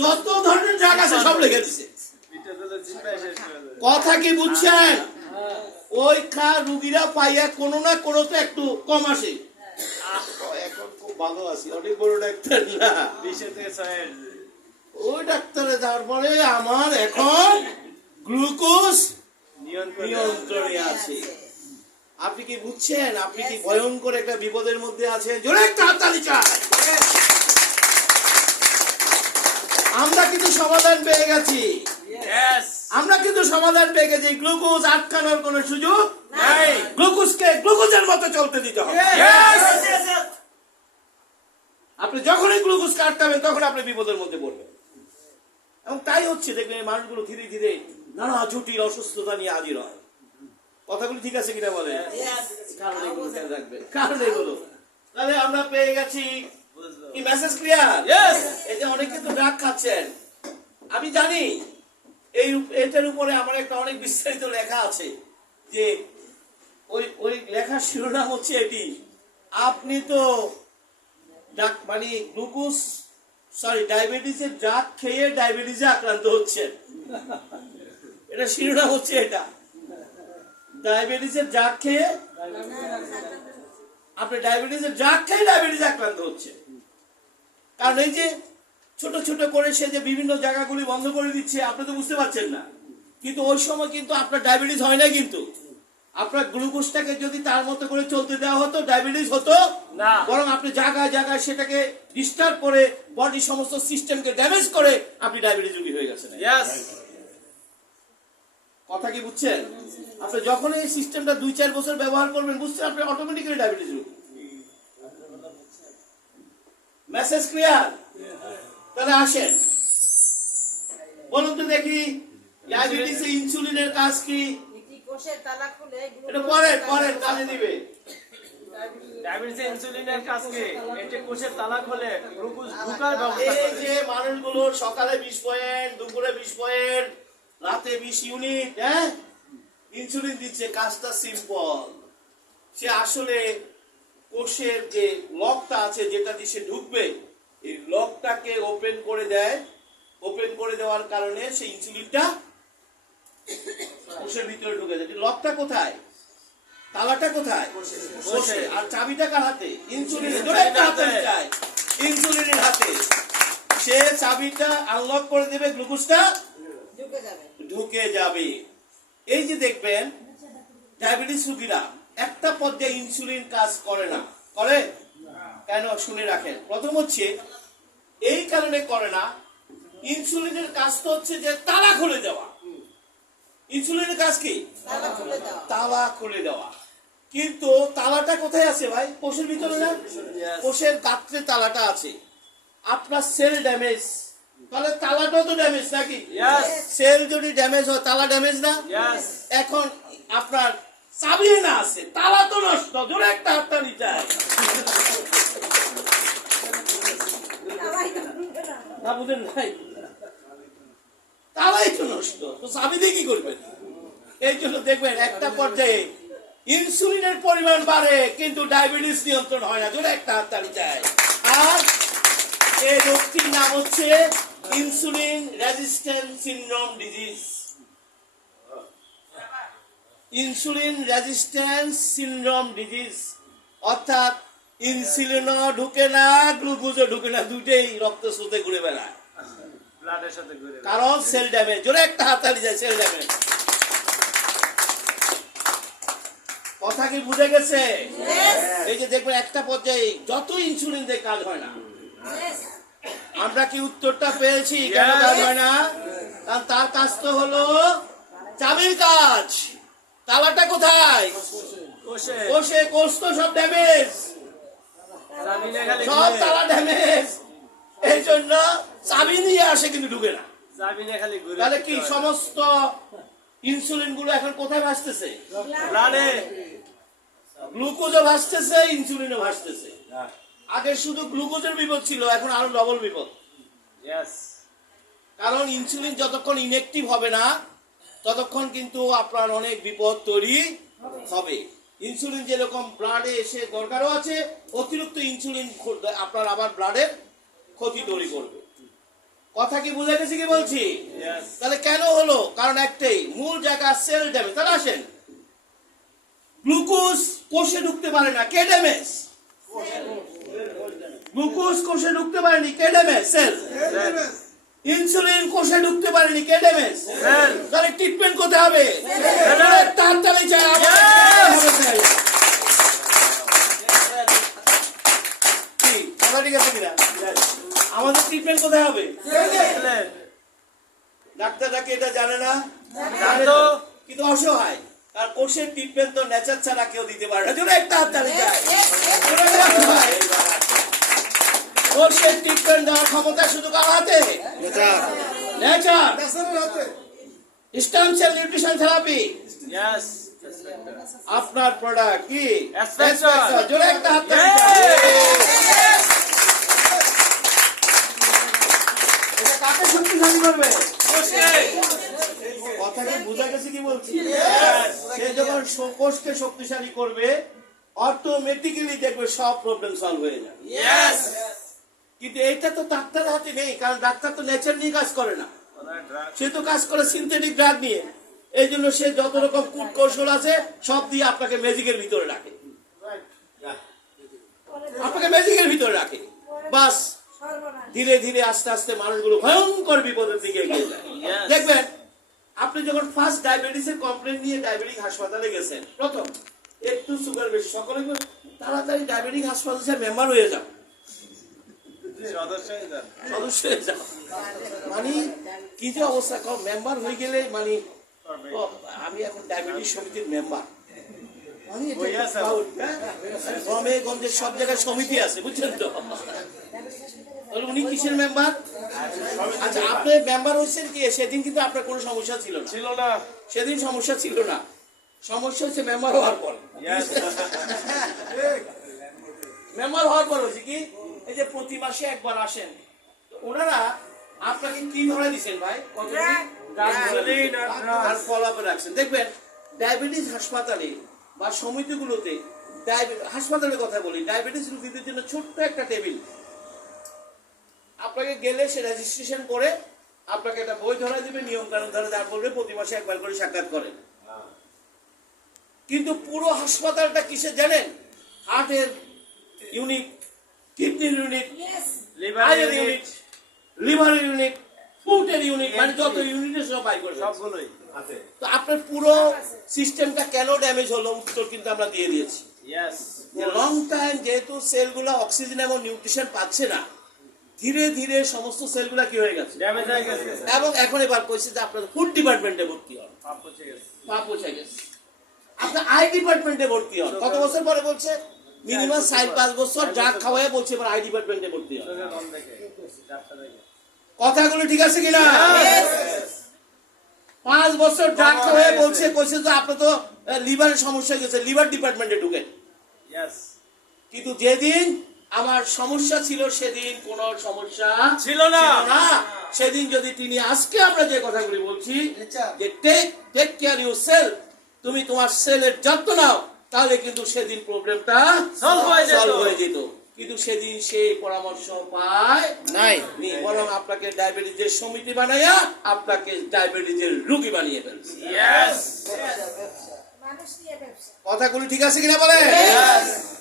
যত ধরনের ড্রাগ আছে সব লেখা দিছে। কথা কি বুঝছেন? ওই রুগীরা পাইয়া কোনো না কোনো তো একটু কম আসে। এখন খুব ভালো আছি, অনেক বড় ডাক্তার না, ওই ডাক্তারে যাওয়ার পরে আমার এখন গ্লুকোজ নিয়ন্ত্রণে আছে। আপনি কি বুঝছেন? আপনি কি ভয়ঙ্কর একটা বিপদের মধ্যে আছেন? জোরে একটা হাততালি চাই। আমরা কিন্তু সমাধান পেয়ে গেছি, আমরা কিন্তু সমাধান পেয়ে গেছি। গ্লুকোজ আটকানোর কোনো সুযোগ নাই, গ্লুকোজকে গ্লুকোজের মতো চলতে দিতে হবে। আপনি যখনই গ্লুকোজকে আটকাবেন তখন আপনি বিপদের মধ্যে পড়বেন। এবং তাই হচ্ছে, দেখবেন এই মানুষগুলো ধীরে ধীরে নানা জটিল অসুস্থতা নিয়ে হাজির হয়। কথাগুলো ঠিক আছে কিনা বলেন? কারণ এগুলো খেয়াল রাখবেন, কারণ এগুলো। তাহলে আমরা পেয়ে গেছি কি মেসেজ ক্লিয়ার? এই যে অনেকে তো ড্রাগ খাচ্ছেন, আমি জানি এটার উপরে আমার একটা অনেক বিস্তারিত লেখা আছে, যে ওই লেখার শিরোনাম হচ্ছে এটি, আপনি তো মানে গ্লুকোজ ডায়াবেটিসের ড্রাগ খেয়ে ডায়াবেটিসে আক্রান্ত হচ্ছেন। এটা শিরোনাম হচ্ছে এটা, ডায়াবেটিসের ড্রাগ খেয়ে আপনি ডায়াবেটিসের ড্রাগ খেয়ে ডায়াবেটিসে আক্রান্ত হচ্ছে। কারণ এই যে ছোট ছোট করে সে যে বিভিন্ন জায়গাগুলি বন্ধ করে দিচ্ছে, আপনি তো বুঝতে পারছেন না, কিন্তু ওই সময় কিন্তু আপনার ডায়াবেটিস হয় না। কিন্তু আপনার গ্লুকোজটাকে যদি তার মতো করে চলতে দেওয়া হতো, ডায়াবেটিস হতো না, বরং আপনি জায়গায় জায়গায় সেটাকে ডিস্টার্ব করে বডি সমস্ত সিস্টেমকে ড্যামেজ করে আপনি ডায়াবেটিস রোগী হয়ে গেছেন। কথা কি বুঝছেন? আপনি যখন এই সিস্টেমটা 2-4 বছর ব্যবহার করবেন, বুঝছেন আপনি অটোমেটিক্যালি ডায়াবেটিস রোগী। Message clear? তাহলে আসেন বলুন তো দেখি, ডায়াবেটিসে ইনসুলিনের কাজ কি? কোষের তালা খুলে এটা পরের কাজে দিবে। ডায়াবেটিসে ইনসুলিনের কাজ কি? এটা কোষের তালা খোলে, গ্লুকোজ ঢোকার ব্যবস্থা এই করে। যে মানুষগুলোর সকালে 20 পয়েন্ট, দুপুরে 20 পয়েন্ট, রাতে 20 ইউনিট ইনসুলিন দিচ্ছে, কাজটা সিম্পল। সে আসলে কোষের যে লকটা আছে, যেটা দিয়ে সে ঢুকবে, এই লকটাকে ওপেন করে দেয়। ওপেন করে দেওয়ার কারণে সেই ইনসুলিনটা কোষের ভিতরে ঢুকে যায়। লকটা কোথায়? তালাটা কোথায়? কোষে। আর চাবিটা কার হাতে? ইনসুলিনের। ইনসুলিনের হাতে। সে চাবিটা আনলক করে দেবে, গ্লুকোজটা ঢুকে যাবে। এই যে দেখবেন ডায়াবেটিস রোগীরা একটা পর্যায়ে ইনসুলিন কাজ করে না, করে কেন শুনে রাখেন। প্রথম হচ্ছে এই কারণে করে না, ইনসুলিনের কাজ তো হচ্ছে যে তালা খুলে দেওয়া। ইনসুলিনের কাজ কি? তালা খুলে দেওয়া। কিন্তু তালাটা কোথায় আছে ভাই? কোষের ভিতরে না? কোষের গাত্রে তালাটা আছে। আপনার সেল ড্যামেজ, তাহলে তালাটাও তো ড্যামেজ নাকি? সেল যদি ড্যামেজ হয় তালা ড্যামেজ না? এখন আপনার চাবি না আছে, তালা তো নষ্ট। জোরে একটা হাততালি চাই। না বুঝেন নাই, তালাই তো নষ্ট, তো চাবি দিয়ে কি করবেন? এই জন্য দেখবেন একটা পর্যায়ে ইনসুলিনের পরিমাণ বাড়ে কিন্তু ডায়াবেটিস নিয়ন্ত্রণ হয় না। জোরে একটা হাততালি চাই। আর এই রোগটির নাম হচ্ছে insulin resistance syndrome disease. Insulin resistance syndrome disease অর্থাৎ ইনসুলিনও ঢুকে না, গ্লুকোজও ঢুকে না, দুটেই রক্ত স্রোতে ঘুরে বেড়ায়। ব্লাডের সাথে ঘুরে কারণ সেল ড্যামেজ। জোরে একটা হাততালি যায়, সেল ড্যামেজ। কথা কি বুঝে গেছে? এই যে দেখবেন একটা পর্যায়ে যত ইনসুলিন দিয়ে কাজ হয় না। আমরা কি উত্তরটা পেয়েছি কেন কাজ হয় না? কারণ তার কাজ তো হলো চাবির কাজ। তালাটা কোথায়? কোষে কোষে। কোষ তো সব ড্যামেজ, চাবিনে খালি সব ঘুরে। তালা ড্যামেজ। এই জন্য চাবি নিয়ে আসে কিন্তু ঢুকে না। চাবিনে খালি ঘুরে। তাহলে কি সমস্ত ইনসুলিন গুলো এখন কোথায় ভাসতেছে? ব্লাডে। গ্লুকোজও ভাসতেছে, ইনসুলিনও ভাসতেছে। আগে শুধু গ্লুকোজের বিপদ ছিল, এখন আরো ডবল বিপদ। ইয়েস। কারণ ইনসুলিন যতক্ষণ ইনঅ্যাক্টিভ হবে না ততক্ষণ কিন্তু আপনার অনেক বিপদ তৈরি হবে। ইনসুলিন যেরকম ব্লাডে এসে দরকারও আছে, অতিরিক্ত ইনসুলিন আপনার আবার ব্লাডের ক্ষতি তৈরি করবে। কথা কি বুঝে গেছে কি বলছি? ইয়েস। তাহলে কেন হলো? কারণ একটাই, মূল জায়গা সেল ড্যামেজ। তাহলে আসেন, গ্লুকোজ কোষে ঢুকতে পারে না, কে ড্যামেজ? গ্লুকোজ কোষে ঢুকতে পারেনি, কে ড্যামেজ? সেল। ইনসুলিন কোষে ঢুকতে পারেনি, কে ড্যামেজ? সেল। তাহলে ট্রিটমেন্ট কোথায় হবে? তাড়াতাড়ি চাই কথা ঠিক আছে কিনা? আমাদের ট্রিটমেন্ট কোথায় হবে? ডাক্তাররা কি এটা জানে না? জানতো। কিন্তু অসহায়। আর কোষের ট্রিটমেন্ট তো নেচার ছাড়া কেউ দিতে পারে না। জোরে একটা হাততালি চাই। কোষের ট্রিটমেন্ট দেওয়ার ক্ষমতা শুধু কার হাতে? Nature. Stem cell nutrition therapy yes. আপনার প্রোডাক্ট কি? Aspexor। জোরে একটা হাততালি চাই। এটা কাকে শক্তিশালী করবে? কথা কি বোঝা গেছে কি বলছি? সে যখন কোষকে শক্তিশালী করবে অটোমেটিক্যালি দেখবে সব প্রবলেম সলভ হয়ে যাবে। ইয়েস। কিন্তু এইটা তো ডাক্তারের হাতে নেই, কারণ ডাক্তার তো নেচার নিয়ে কাজ করে না, সে তো কাজ করে সিনথেটিক ড্রাগ নিয়ে। এই জন্য সে যত রকম কূট কৌশল আছে সব দিয়ে আপনাকে ম্যাজিকের ভিতরে রাখে, আপনাকে ম্যাজিকের ভিতরে রাখে। বাস ধীরে ধীরে আস্তে আস্তে মানুষগুলো ভয়ঙ্কর বিপদের দিকে এগিয়ে যায়। দেখবেন আপনি যখন ফার্স্ট ডায়াবেটিসের কমপ্লেন নিয়ে ডায়াবেটিক হাসপাতালে গেছেন, প্রথম একটু সুগার বেশি, সকলে তাড়াতাড়ি ডায়াবেটিক হাসপাতালে মেম্বার হয়ে যান, সদস্য হয়ে যান। মানে কি যে অবস্থা, কম মেম্বার হয়ে গেলে মানে ও, আমি এখন ডায়াবেটিস সমিতির মেম্বার, মানে এটা একটা proud, হ্যাঁ? গ্রামে গঞ্জে সব জায়গায় সমিতি আছে, বুঝছেন তো? তাহলে উনি কিসের মেম্বার? আচ্ছা, আপনি মেম্বার হয়েছেন কি? সেদিন কিন্তু আপনার কোনো সমস্যা ছিল না। ছিল না। সেদিন সমস্যা ছিল না, সমস্যা হচ্ছে মেম্বার হওয়ার পর। ইয়েস। মেম্বার হওয়ার পর হচ্ছে কি, এই যে প্রতি মাসে একবার আসেন, তো ওনারা আপনাকে কি ধরে দিচ্ছেন ভাই? আর ফলো আপে রাখছেন। দেখবেন ডায়াবেটিস হাসপাতালে বা সমিতিগুলোতে, হাসপাতালের কথা বলি, ডায়াবেটিস রোগীদের জন্য ছোট্ট একটা টেবিল, আপনাকে গেলে সে রেজিস্ট্রেশন করে আপনাকে একটা বই ধরে দিবে, নিয়ম কানুন ধরে তার বলবে প্রতি মাসে একবার করে সাক্ষাৎ করেন। কিন্তু পুরো হাসপাতালটা কিসে জানেন? হার্টের ইউনিট, কিডনির ইউনিট, আয়ের ইউনিট, লিভার ইউনিট, ফুটের ইউনিট, মানে যত ইউনিটে সব পাই করে সবগুলোই। তো আপনার পুরো সিস্টেমটা কেন ড্যামেজ হলো উত্তর কিন্তু আমরা দিয়ে দিয়েছি। ইয়েস। লং টাইম যেহেতু সেলগুলো অক্সিজেন এবং নিউট্রিশন পাচ্ছে না, ধীরে ধীরে সমস্ত সেলগুলো কি হয়ে গেছে? ড্যামেজ হয়ে গেছে। এবং এখন এবার কইছে যে আপনাদের ফুড ডিপার্টমেন্টে ভর্তি হন, পাপ পচে গেছে। পা পৌঁছে গেছে। আপনার আই ডিপার্টমেন্টে ভর্তি হন, কত বছর পরে বলছে? মিনিমাম 4-5 বছর ড্রাগ খাওয়ায় বলছে এবার আই ডিপার্টমেন্টে ভর্তি হন। চোখের বন্ধ দেখে, চারটা দেখে। কথাগুলো ঠিক আছে কিনা? 5 বছর ড্রাগ খাওয়ায় বলছে, কইছে যে আপনার তো লিভারের সমস্যা হয়ে গেছে, লিভার ডিপার্টমেন্টে ঢুকেন। ইয়েস। কিন্তু যেদিন আমার সমস্যা ছিল সেদিন কোন সমস্যা ছিল না। সেদিন যদি তিনি আজকে আমরা যে কথাগুলি বলছি যে টেক কেয়ার ইউর সেল, তুমি তোমার সেলের যত্ন নাও, তাহলে কিন্তু সেদিন প্রবলেমটা Solve হয়ে যেত। হয়ে যেত। কিন্তু সেদিন সেই পরামর্শ পায় নাই নি, বরং আপনাকে ডায়াবেটিসের সমিতি বানাইয়া আপনাকে ডায়াবেটিসের রোগী বানিয়ে ফেলছে। মানুষ নিয়ে ব্যবসা। কথাগুলি ঠিক আছে কিনা বলে?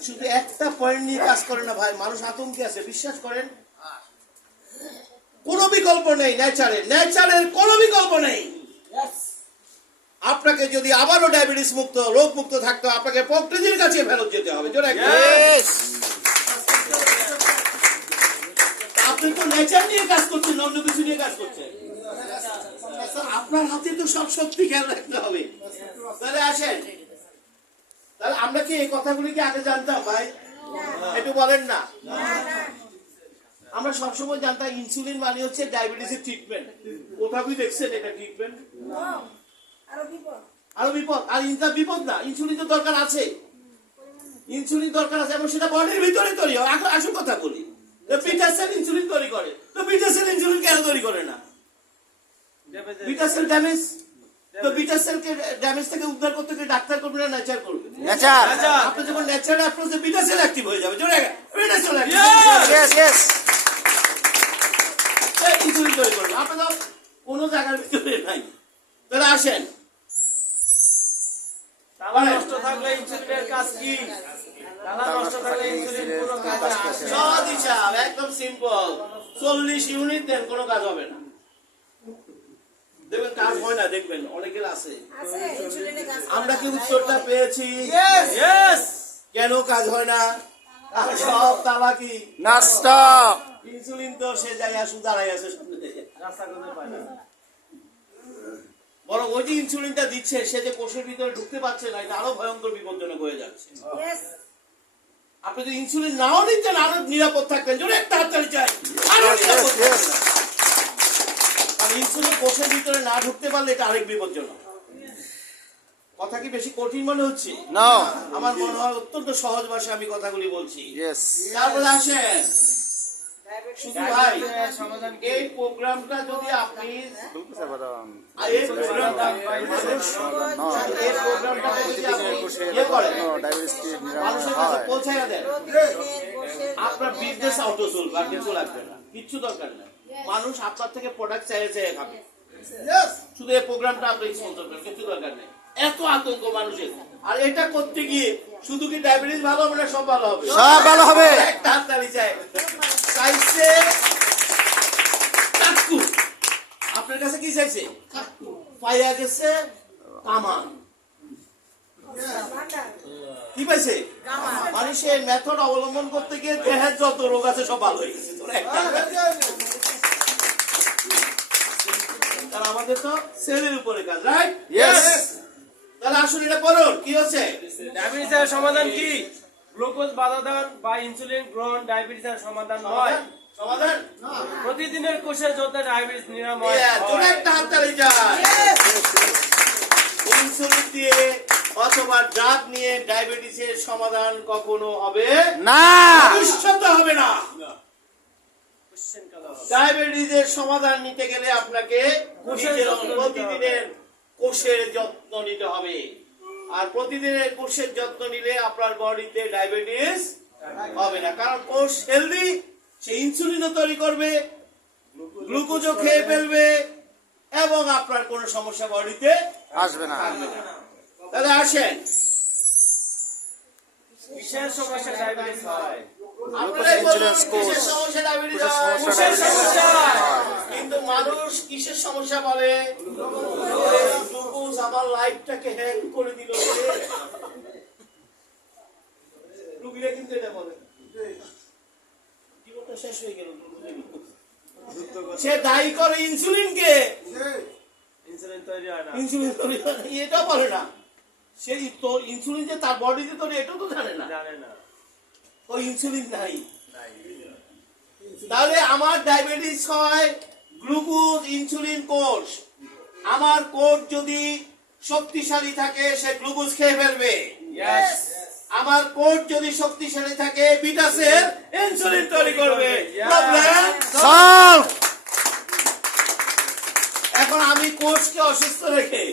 শুধু একটা পয়েন্ট নিয়ে কাজ করে না ভাই, মানুষ আতঙ্কে আছে, বিশ্বাস করেন। কোনো বিকল্প নেই নেচারের কোনো বিকল্প নেই। আপনাকে যদি আবারও ডায়াবেটিস মুক্ত রোগ মুক্ত থাকতে হয়, আপনাকে প্রকৃতির কাছে ফেরত যেতে হবে। জোরে একটা। আপনি তো নেচার নিয়ে কাজ করছেন, অন্য কিছু নিয়ে কাজ করছেন। আপনার হাতে তো সব শক্তি খেয়াল রাখতে হবে। তাহলে আসেন, তাহলে আমরা কি এই কথাগুলি কি আগে জানতাম ভাই? একটু বলেন না। আমরা সবসময় জানতাম ইনসুলিন মানে হচ্ছে ডায়াবেটিসের ট্রিটমেন্ট। কোথাও কি দেখছেন এটা ট্রিটমেন্ট? আরো বিপদ। আরো বিপদ। আর ইনটা বিপদ না, ইনসুলিন তো দরকার আছে, ইনসুলিন দরকার আছে এবং সেটা বডির ভিতরে তৈরি হয়। আসল কথা বলি, বিটা সেল ইনসুলিন তৈরি করে, তো বিটা সেল ইনসুলিন কেন তৈরি করে না? বিটা সেল ড্যামেজ, তো বিটা সেলকে ড্যামেজ থেকে উদ্ধার করতে গিয়ে ডাক্তার করবে না নেচার করবে? নেচার। আপনি যখন নেচার অ্যাপ্রোচে বিটা সেল অ্যাক্টিভ হয়ে যাবে। জোরে beta sell yes yes insulin তৈরি করবে। আপনি তো কোনো জায়গার ভিতরে নাই। তাহলে আসেন, তালা নষ্ট থাকলে ইনসুলিনের কাজ কি? তালা নষ্ট থাকলে ইনসুলিন কোনো কাজ আসে না। সহজ হিসাব, একদম সিম্পল। 40 ইউনিট দেন, কোনো কাজ হবে না। দেখবেন কাজ হয় না, দেখবেন অনেকের আছে। আছে ইনসুলিনে কাজ করে আমরা না। কি উত্তরটা পেয়েছি? Yes! কেন কাজ হয় না? আর সব তালা কি নষ্ট। ইনসুলিন তো সে জায়গায় শুধু দাঁড়াই আছে সামনে থেকে। রাস্তা করতে পারে না। বরং ওই যে ইনসুলিনটা দিচ্ছে সে যে কোষের ভিতরে ঢুকতে পারছে না, এটা আরো ভয়ঙ্কর বিপজ্জনক হয়ে যাচ্ছে। Yes, আপনি যদি ইনসুলিন নাও নিতেন আরো নিরাপদ থাকতেন। জোরে একটা হাততালি চাই। আরো Yes, নিরাপদ yes, yes. থাকতেন। আর ইনসুলিন কোষের ভিতরে না ঢুকতে পারলে এটা আরেক বিপজ্জনক। কথা কি বেশি কঠিন মনে হচ্ছে? নো। আমার মনে হয় অত্যন্ত সহজ ভাষায় আমি কথাগুলি বলছি। ইয়েস। তারপরে আসেন, শুধু ভাই ডায়াবেটিসের সমাধান কি? এই প্রোগ্রামটা যদি আপনি গ্লুকোজের বাদাম। এই প্রোগ্রামটা এই প্রোগ্রামটা যদি আপনি ইয়ে করেন, ডায়াবেটিস মানুষের নিরাময় কাছে হয়। পৌঁছাইয়া দেন, প্রতিদিনের কোষের আপনার বিজনেস আউটো চলবে, আর কিছু লাগবে না, কিচ্ছু দরকার নেই। মানুষ আপনার থেকে প্রোডাক্ট চাইছে খাবে। শুধু এই প্রোগ্রামটা আপনি স্পন্সর করেন, কিছু দরকার নেই। এত আতঙ্ক মানুষের, আর এটা করতে গিয়ে শুধু কি ডায়াবেটিস ভালো হবে না, সব ভালো হবে? সব ভালো হবে। একটা হাততালি চাই। চাইছে কাকু, আপনার কাছে কি চাইছে? পাইয়া গেছে কামান। ভান্ডার। কি পাইছে? মানে সে মেথড অবলম্বন করতে গিয়ে দেহের যত রোগ আছে সব ভালো হয়ে গেছে। তোরা একটা তাহলে আমাদের তো সেলের উপরে কাজ, রাইট? Yes. তাহলে আসলে এটা করুন, কি হচ্ছে? ডায়াবেটিসের সমাধান কি? গ্লুকোজ বাধা দান বা ইনসুলিন গ্রহণ ডায়াবেটিসের সমাধান নয়। সমাধান? প্রতিদিনের কোষে যত ডায়াবেটিস নিরাময় তোরা হয়। একটা হাততালি চাই। ইনসুলিন দিয়ে অথবা ড্রাগ নিয়ে ডায়াবেটিসের সমাধান কখনো হবে না। ভবিষ্যতে হবে না। ডায়াবেটিসের সমাধান নিতে গেলে আপনাকে নিজের প্রতিদিনের কোষের যত্ন নিতে হবে। আর প্রতিদিনের কোষের যত্ন নিলে আপনার বডিতে ডায়াবেটিস হবে না, কারণ কোষ হেলদি, সে ইনসুলিনও তৈরি করবে, গ্লুকোজও খেয়ে ফেলবে এবং আপনার কোনো সমস্যা বডিতে আসবে না। থাকবে না। তাহলে আসেন, কিসের সমস্যা ডায়াবেটিস হয়? আপনারাই বলুন, ইনসুলিন কোষ। কিসের সমস্যা ডায়াবেটিস কোষের হয়? সমস্যা কিসের সমস্যা? কিন্তু মানুষ কিসের সমস্যা বলে? গ্লুকোজ আমার লাইফটাকে হ্যাং করে দিল। রুগীরা কিন্তু এটা বলে, জীবনটা শেষ হয়ে গেল গ্লুকোজের উপর। সে দায়ী করে ইনসুলিনকে। ইনসুলিন তৈরি হয় না। ইনসুলিন তৈরি হয় না, এটাও বলে না। সে তো ইনসুলিন যে তার বডিতে তৈরি এটাও তো জানে না। জানে না। ও ইনসুলিন নাই। তাহলে আমার ডায়াবেটিস হয় গ্লুকোজ ইনসুলিন কোষ। আমার কোষ যদি শক্তিশালী থাকে সে গ্লুকোজ খেয়ে ফেলবে। Yes. আমার কোষ যদি শক্তিশালী থাকে বিটা সেল ইনসুলিন তৈরি করবে। Yeah. Problem solve. এখন আমি কোষকে অসুস্থ রেখে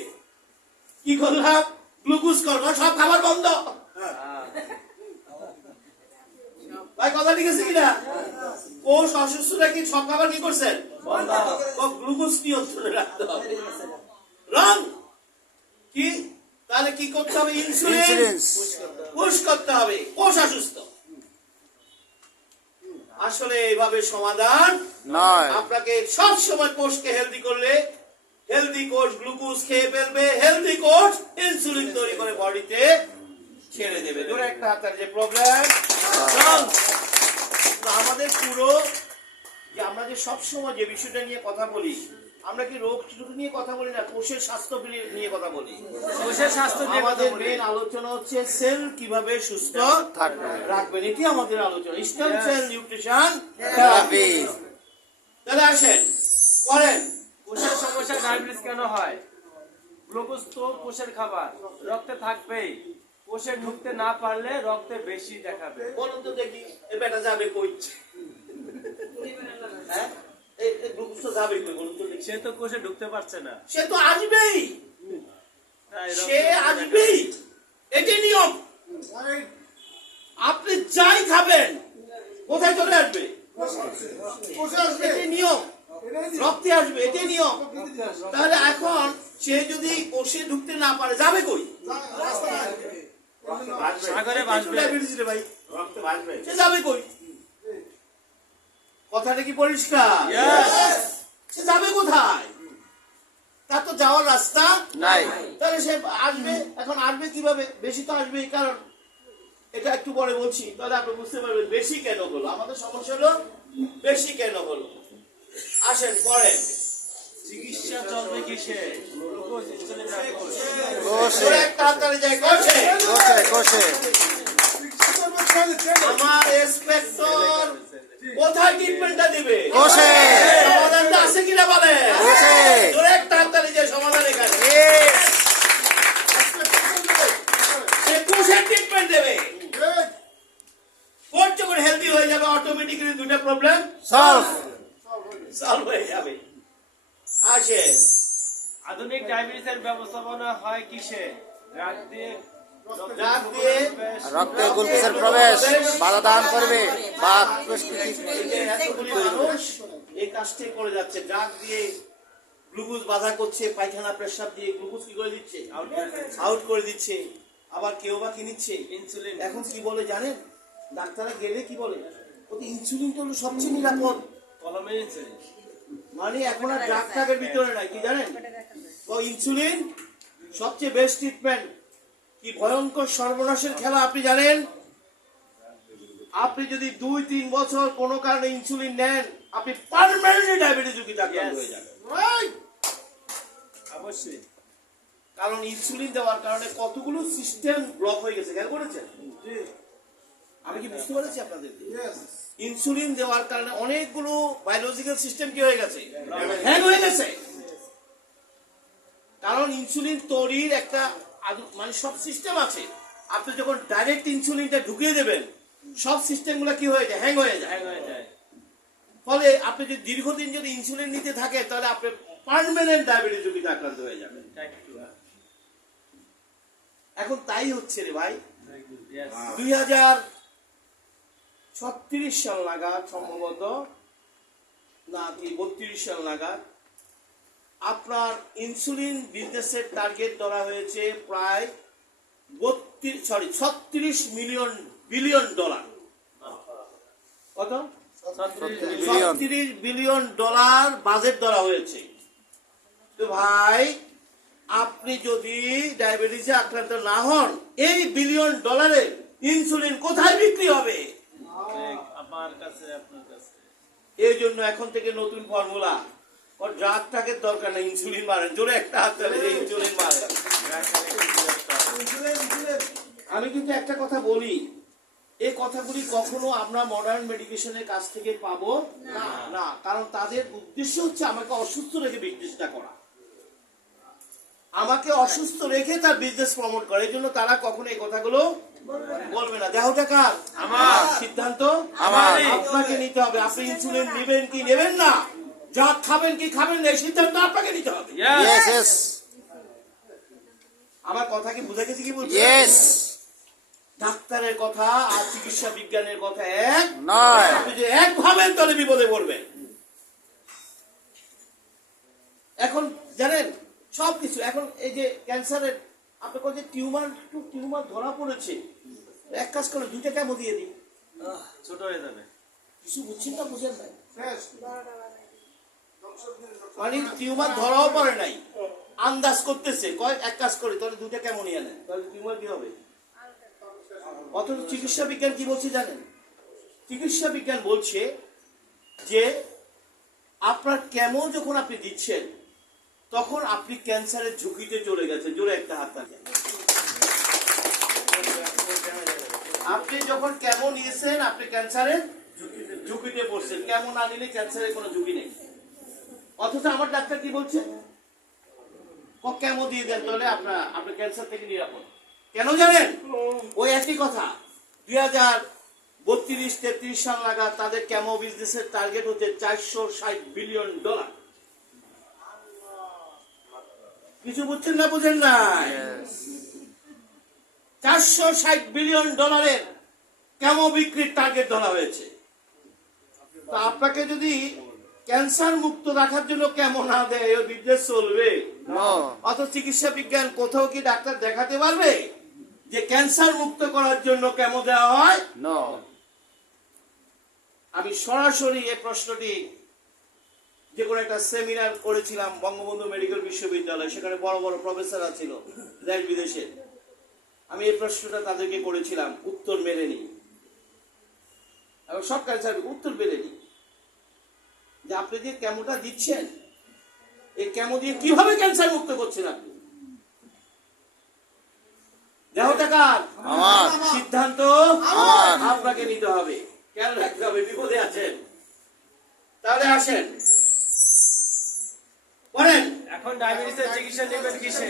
কি করলাম? গ্লুকোজ করবো, সব খাবার বন্ধ। ভাই কথা ঠিক আছে কিনা? কোষ অসুস্থতা কি সব খাবার কি করছেন? গ্লুকোজ নিয়ন্ত্রণে রাখতে হবে। রং কি? তাহলে কি করতে হবে? ইনসুলিন ইন্স্যুরেন্স পুশ করতে হবে। কোষ অসুস্থ। আসলে এইভাবে সমাধান নয়। আপনাকে সব সময় কোষকে হেলদি করলে হেলদি কোষ গ্লুকোজ খেয়ে ফেলবে, হেলদি কোষ ইনসুলিন তৈরি করে বডিতে ছেড়ে দেবে। ধরে একটা হাতের যে প্রবলেম আমাদের পুরো যে আমরা যে সব সময় যে বিষয়টা নিয়ে কথা বলি, আমরা কি রোগ শুধু নিয়ে কথা বলি না, কোষের স্বাস্থ্য নিয়ে কথা বলি। কোষের স্বাস্থ্য নিয়ে কথা আমাদের বলি। মেন আলোচনা হচ্ছে সেল কিভাবে সুস্থ থাকবে। রাখবেন, এটি আমাদের আলোচনা। Stem cell nutrition therapy. তাহলে আসেন করেন। কোষের সমস্যা ডায়াবেটিস কেন হয়? গ্লুকোজ তো কোষের খাবার, রক্তে থাকবেই। কোষে ঢুকতে না পারলে রক্তে বেশি দেখাবে। বলুন তো দেখি এ বেটা যাবে কই? হ্যাঁ এই গ্লুকোজ তো যাবে কই বলুন তো দেখি? সে তো কোষে ঢুকতে পারছে না, সে তো আসবেই, তাই সে রক্তে আসবেই, এটি নিয়ম। আপনি যাই খাবেন কোথায় চলে আসবে? এটি নিয়ম। রক্তে আসবে, এটি নিয়ম। তাহলে এখন সে যদি কোষে ঢুকতে না পারে যাবে কই? সাগরে ভাসবে। ডায়াবেটিস রে ভাই, রক্তে ভাসবে, সে যাবে কই? কথাটা কি পরিষ্কার? সে যাবে কোথায়? তার তো যাওয়ার রাস্তা নাই। তাহলে সে আসবে। এখন আসবে কিভাবে? বেশি তো আসবেই, কারণ এটা একটু পরে বলছি, তাহলে আপনি বুঝতে পারবেন বেশি কেন হলো। আমাদের সমস্যা হলো বেশি কেন হলো। আসেন পরে চিকিৎসা চলবে কিসে? গ্লুকোজ ইনসুলিন রাখবো। কোষে ওরা একটা হাততালি যায় করছে। কোষে কোষে আমার ইন্সপেক্টর কোথায় ট্রিটমেন্টটা দিবে? কোষে। সমাধানটা আছে কিনা বলে? কোষে। ওরা একটা হাততালি যায় সমাধান এখানে। সে কোষের ট্রিটমেন্ট দেবে। কোষ যখন হেলদি হয়ে যাবে অটোমেটিক্যালি দুটো প্রবলেম সলভ। সলভ হয়ে যাবে। আসে আধুনিক ডায়াবেটিসের ব্যবস্থাপনা হয় কিসে? ড্রাগ দিয়ে ড্রাগ দিয়ে রক্তে গ্লুকোজের প্রবেশ বাধা দান করবে বা প্রস্তুতি। এই যে এতগুলি মানুষ এই কাজটাই করে যাচ্ছে। ড্রাগ দিয়ে গ্লুকোজ বাধা করছে, পায়খানা প্রেসাব দিয়ে গ্লুকোজ কি করে দিচ্ছে? আউট করে দিচ্ছে। আবার কেউ বা কি নিচ্ছে? ইনসুলিন। এখন কি বলে জানেন? ডাক্তাররা গেলে কি বলে? ওতে ইনসুলিনটা হলো সবচেয়ে নিরাপদ। কলমে ইনসুলিন। মানে এখন আর ড্রাগ টাগের ভিতরে নাই, কি জানেন? তো ইনসুলিন সবচেয়ে বেস্ট ট্রিটমেন্ট। কি ভয়ঙ্কর সর্বনাশের খেলা আপনি জানেন? আপনি যদি 2-3 বছর কোনো কারণে ইনসুলিন নেন, আপনি পার্মানেন্টলি ডায়াবেটিস রোগী আক্রান্ত হয়ে যাবেন। অবশ্যই। কারণ ইনসুলিন দেওয়ার কারণে কতগুলো সিস্টেম ব্লক হয়ে গেছে, খেয়াল করেছেন? আমি কি বুঝতে পেরেছি আপনাদেরকে? ইনসুলিন দেওয়ার কারণে অনেকগুলো বায়োলজিক্যাল সিস্টেম কি হয়ে গেছে? হ্যাং হয়ে গেছে। কারণ ইনসুলিন তৈরির একটা মানে সব সিস্টেম আছে। আপনি যখন ডাইরেক্ট ইনসুলিনটা ঢুকিয়ে দেবেন, সব সিস্টেমগুলো কি হয়ে যায়? হ্যাং হয়ে যায়। হ্যাং হয়ে যায়। ফলে আপনি যদি দীর্ঘদিন যদি ইনসুলিন নিতে থাকেন, তাহলে আপনি পার্মানেন্ট ডায়াবেটিস রোগীতে আক্রান্ত হয়ে যাবেন। টাইপ 2। এখন তাই হচ্ছে রে ভাই। Yes. 2036 সাল নাগাদ সম্ভবত, না কি 32 সাল নাগাদ, আপনার ইনসুলিন বিজনেসের টার্গেট ধরা হয়েছে প্রায় 36 বিলিয়ন ডলার। কত? 36 বিলিয়ন ডলার বাজেট ধরা হয়েছে। তো ভাই, আপনি যদি ডায়াবেটিসে আক্রান্ত না হন, এই বিলিয়ন ডলারের ইনসুলিন কোথায় বিক্রি হবে? আমার কাছে, আপনার কাছে। এই জন্য এখন থেকে নতুন ফর্মুলা, ও ড্রাগ টাকের দরকার নেই, ইনসুলিন মারেন। জোরে একটা হাত তালি দিয়ে ইনসুলিন মারেন। আমি কিন্তু একটা কথা বলি, এই কথাগুলি কখনো আমরা মডার্ন মেডিকেশনের কাছ থেকে পাবো না। কারণ তাদের উদ্দেশ্য হচ্ছে আমাকে অসুস্থ রেখে বিজনেসটা করা, আমাকে অসুস্থ রেখে তার বিজনেস প্রমোট করে। এই জন্য তারা কখনো এই কথাগুলো বলবে না। দেহটা কার? আমার। সিদ্ধান্ত আমার। আপনাকে নিতে হবে। আপনি ইনসুলিন নেবেন কি নেবেন না, যা খাবেন কি খাবেন না, এই সিদ্ধান্ত আপনাকে নিতে হবে। ইয়েস ইয়েস আমার কথা কি বুঝে গেছি কি বলছি? ইয়েস। ডাক্তারের কথা আর চিকিৎসা বিজ্ঞানের কথা এক নয়। আপনি যে এক ভাবেন তাহলে বিপদে পড়বেন। এখন জানেন সবকিছু, এখন এই যে ক্যান্সারের আপনার যে টিউমার ধরা পড়েছে, এক কাজ করে 2টা কেমো দিয়ে দিই, ছোট হয়ে যাবে। কিছু বুঝছেন না, বুঝেন না, 12টা বানাই। মানে টিউমার ধরাও পড়ে নাই, আন্দাজ করতেছে, কয় এক কাজ করে তাহলে 2টা কেমো নিয়ে নেন, তাহলে টিউমার কি হবে? অথচ চিকিৎসা বিজ্ঞান কি বলছে জানেন? চিকিৎসা বিজ্ঞান বলছে যে আপনার কেমো যখন আপনি দিচ্ছেন তখন আপনি ক্যান্সারের ঝুঁকিতে চলে গেছে। জোরে একটা হাত থাকে। আপনি যখন কেমো নিয়েছেন আপনি ক্যান্সারের ঝুঁকিতে পড়ছেন, কেমো না নিলে ক্যান্সারের কোনো ঝুঁকি নেই। অথচ আমার ডাক্তার কি বলছে, কেমো দিয়ে দেন তাহলে আপনার ক্যান্সার থেকে নিরাপদ। কেন জানেন? ওই একই কথা 2032-33 সাল নাগাদ তাদের কেমো বিজনেসের টার্গেট হচ্ছে $460 বিলিয়ন। কিছু বুঝছেন না, বুঝেন না? $460 বিলিয়ন কেমো বিক্রির টার্গেট ধরা হয়েছে। তো আপনাকে যদি ক্যান্সার মুক্ত রাখার জন্য কেমো না দেয়, ওই বিজনেস চলবে? অত চিকিৎসা বিজ্ঞান কোথাও কি ডাক্তার দেখাতে পারবে যে ক্যান্সার মুক্ত করার জন্য কেমো দেওয়া হয়? আমি সরাসরি এই প্রশ্নটি যে কোনো একটা সেমিনার করেছিলাম বঙ্গবন্ধু মেডিকেল বিশ্ববিদ্যালয়, সেখানে বড় বড় প্রফেসররা ছিল দেশ বিদেশের। আমি এই প্রশ্নটা তাদেরকে করেছিলাম, উত্তর মেলেনি, এবং সব ক্যান্সার উত্তর মেলেনি যে আপনি যে কেমোটা দিচ্ছেন এই কেমো দিয়ে কিভাবে ক্যান্সার মুক্ত করছেন আপনি? দেহটা কার? আমার। সিদ্ধান্ত আপনাকে নিতে হবে, খেয়াল রাখতে হবে, বিপদে আছেন। তাহলে আসেন বলেন, এখন ডায়াবেটিসের চিকিৎসা নেবেন কিসে?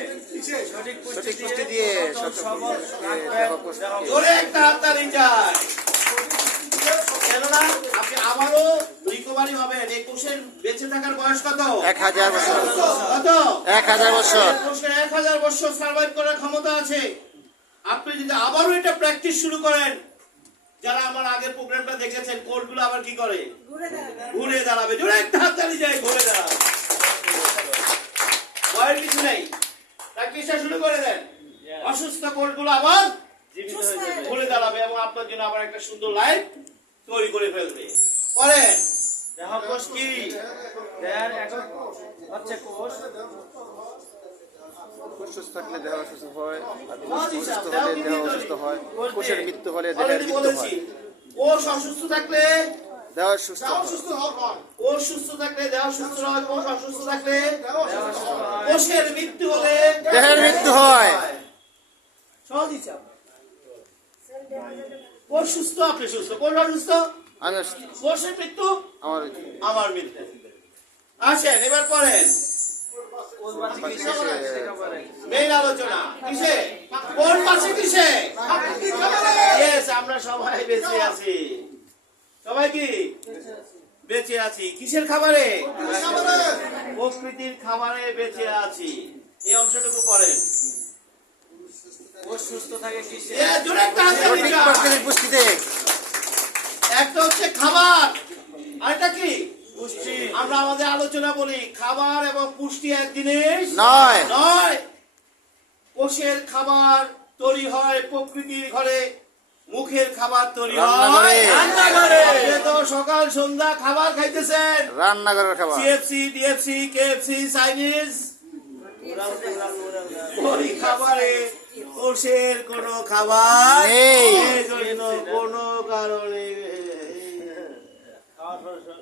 সঠিক সঠিক পুষ্টি পুষ্টি দিয়ে, দিয়ে, সঠিক সবল পুষ্টি দিয়ে, রাখবেন, দেহ পুষ্টি দিয়ে। জোরে একটা হাততালি চাই। কেননা আপনি আবারও রিকভারি হবেন। এই কোষের বেঁচে থাকার বয়স কত? 1000 বছর। কত? 1000 বছর। কোষের 1000 বছর সার্ভাইভ করার ক্ষমতা আছে। আপনি যদি আবারও এটা প্র্যাকটিস শুরু করেন, যারা আমার আগের প্রোগ্রামটা দেখেছেন, কোষগুলো আবার কি করে? ঘুরে দাঁড়াবে। ঘুরে দাঁড়াবে। জোরে একটা হাততালি যায়, ঘুরে দাঁড়াবে। ভয়ের কিছু নেই, প্র্যাকটিসটা শুরু করে দেন। অসুস্থ কোষগুলো আবার জীবিত হয়ে যাবে। ঘুরে দাঁড়াবে এবং আপনার জন্য আবার একটা সুন্দর লাইফ তৈরি করে ফেলবে। পরেন, দেহকোষ কি? দেহের একক হচ্ছে কোষ। কোষ সুস্থ থাকলে দেহ সুস্থ হয়, আর কোষ সহজ অসুস্থ হিসাব, হলে দেহ কি দেহ দিয়ে অসুস্থ তৈরি? হয়। কোষ কোষের দিয়ে। মৃত্যু হলে দেহের অলরেডি মৃত্যু বলেছি, হয়। কোষ অসুস্থ থাকলে দেহ সুস্থ হয়। কোষ সুস্থ থাকলে দেহ সুস্থ হয়, কোষ অসুস্থ থাকলে কোষের মৃত্যু হলে দেহের মৃত্যু হয়। সহজ হিসাব। কোষ সুস্থ আপনি সুস্থ, কোষ অসুস্থ আমি কোষের মৃত্যু আমার আমার মৃত্যু। আসেন এবার পড়েন কোষ বাঁচে কিসে? সেটা বলেন। মেইন আলোচনা কিসে? কোন পাশে কিসে? Yes, আমরা সবাই বেঁচে আছি। সবাই কি বেঁচে আছি? কিসের খাবারে? প্রকৃতির খাবারে বেঁচে আছি। এই অংশটুকু পড়েন। কোষ সুস্থ থাকে কিসে? জোরে একটা হাততালি সঠিক চাই। প্রাকৃতিক পুষ্টিতে। একটা হচ্ছে খাবার, আরেকটা কি? পুষ্টি। আমরা আমাদের আলোচনা বলি খাবার এবং পুষ্টি এক জিনিস নয়। নয়। কোষের খাবার তৈরি হয় প্রকৃতির ঘরে, মুখের খাবার তৈরি হয় রান্নাঘরে। রান্নাঘরে। আপনি তো সকাল সন্ধ্যা খাবার খাইতেছেন, রান্নাঘরের খাবার। CFC, DFC, KFC, Chinese. ওই খাবারে কোষের কোনো খাবার নেই। এই জন্য কোনো কারণে,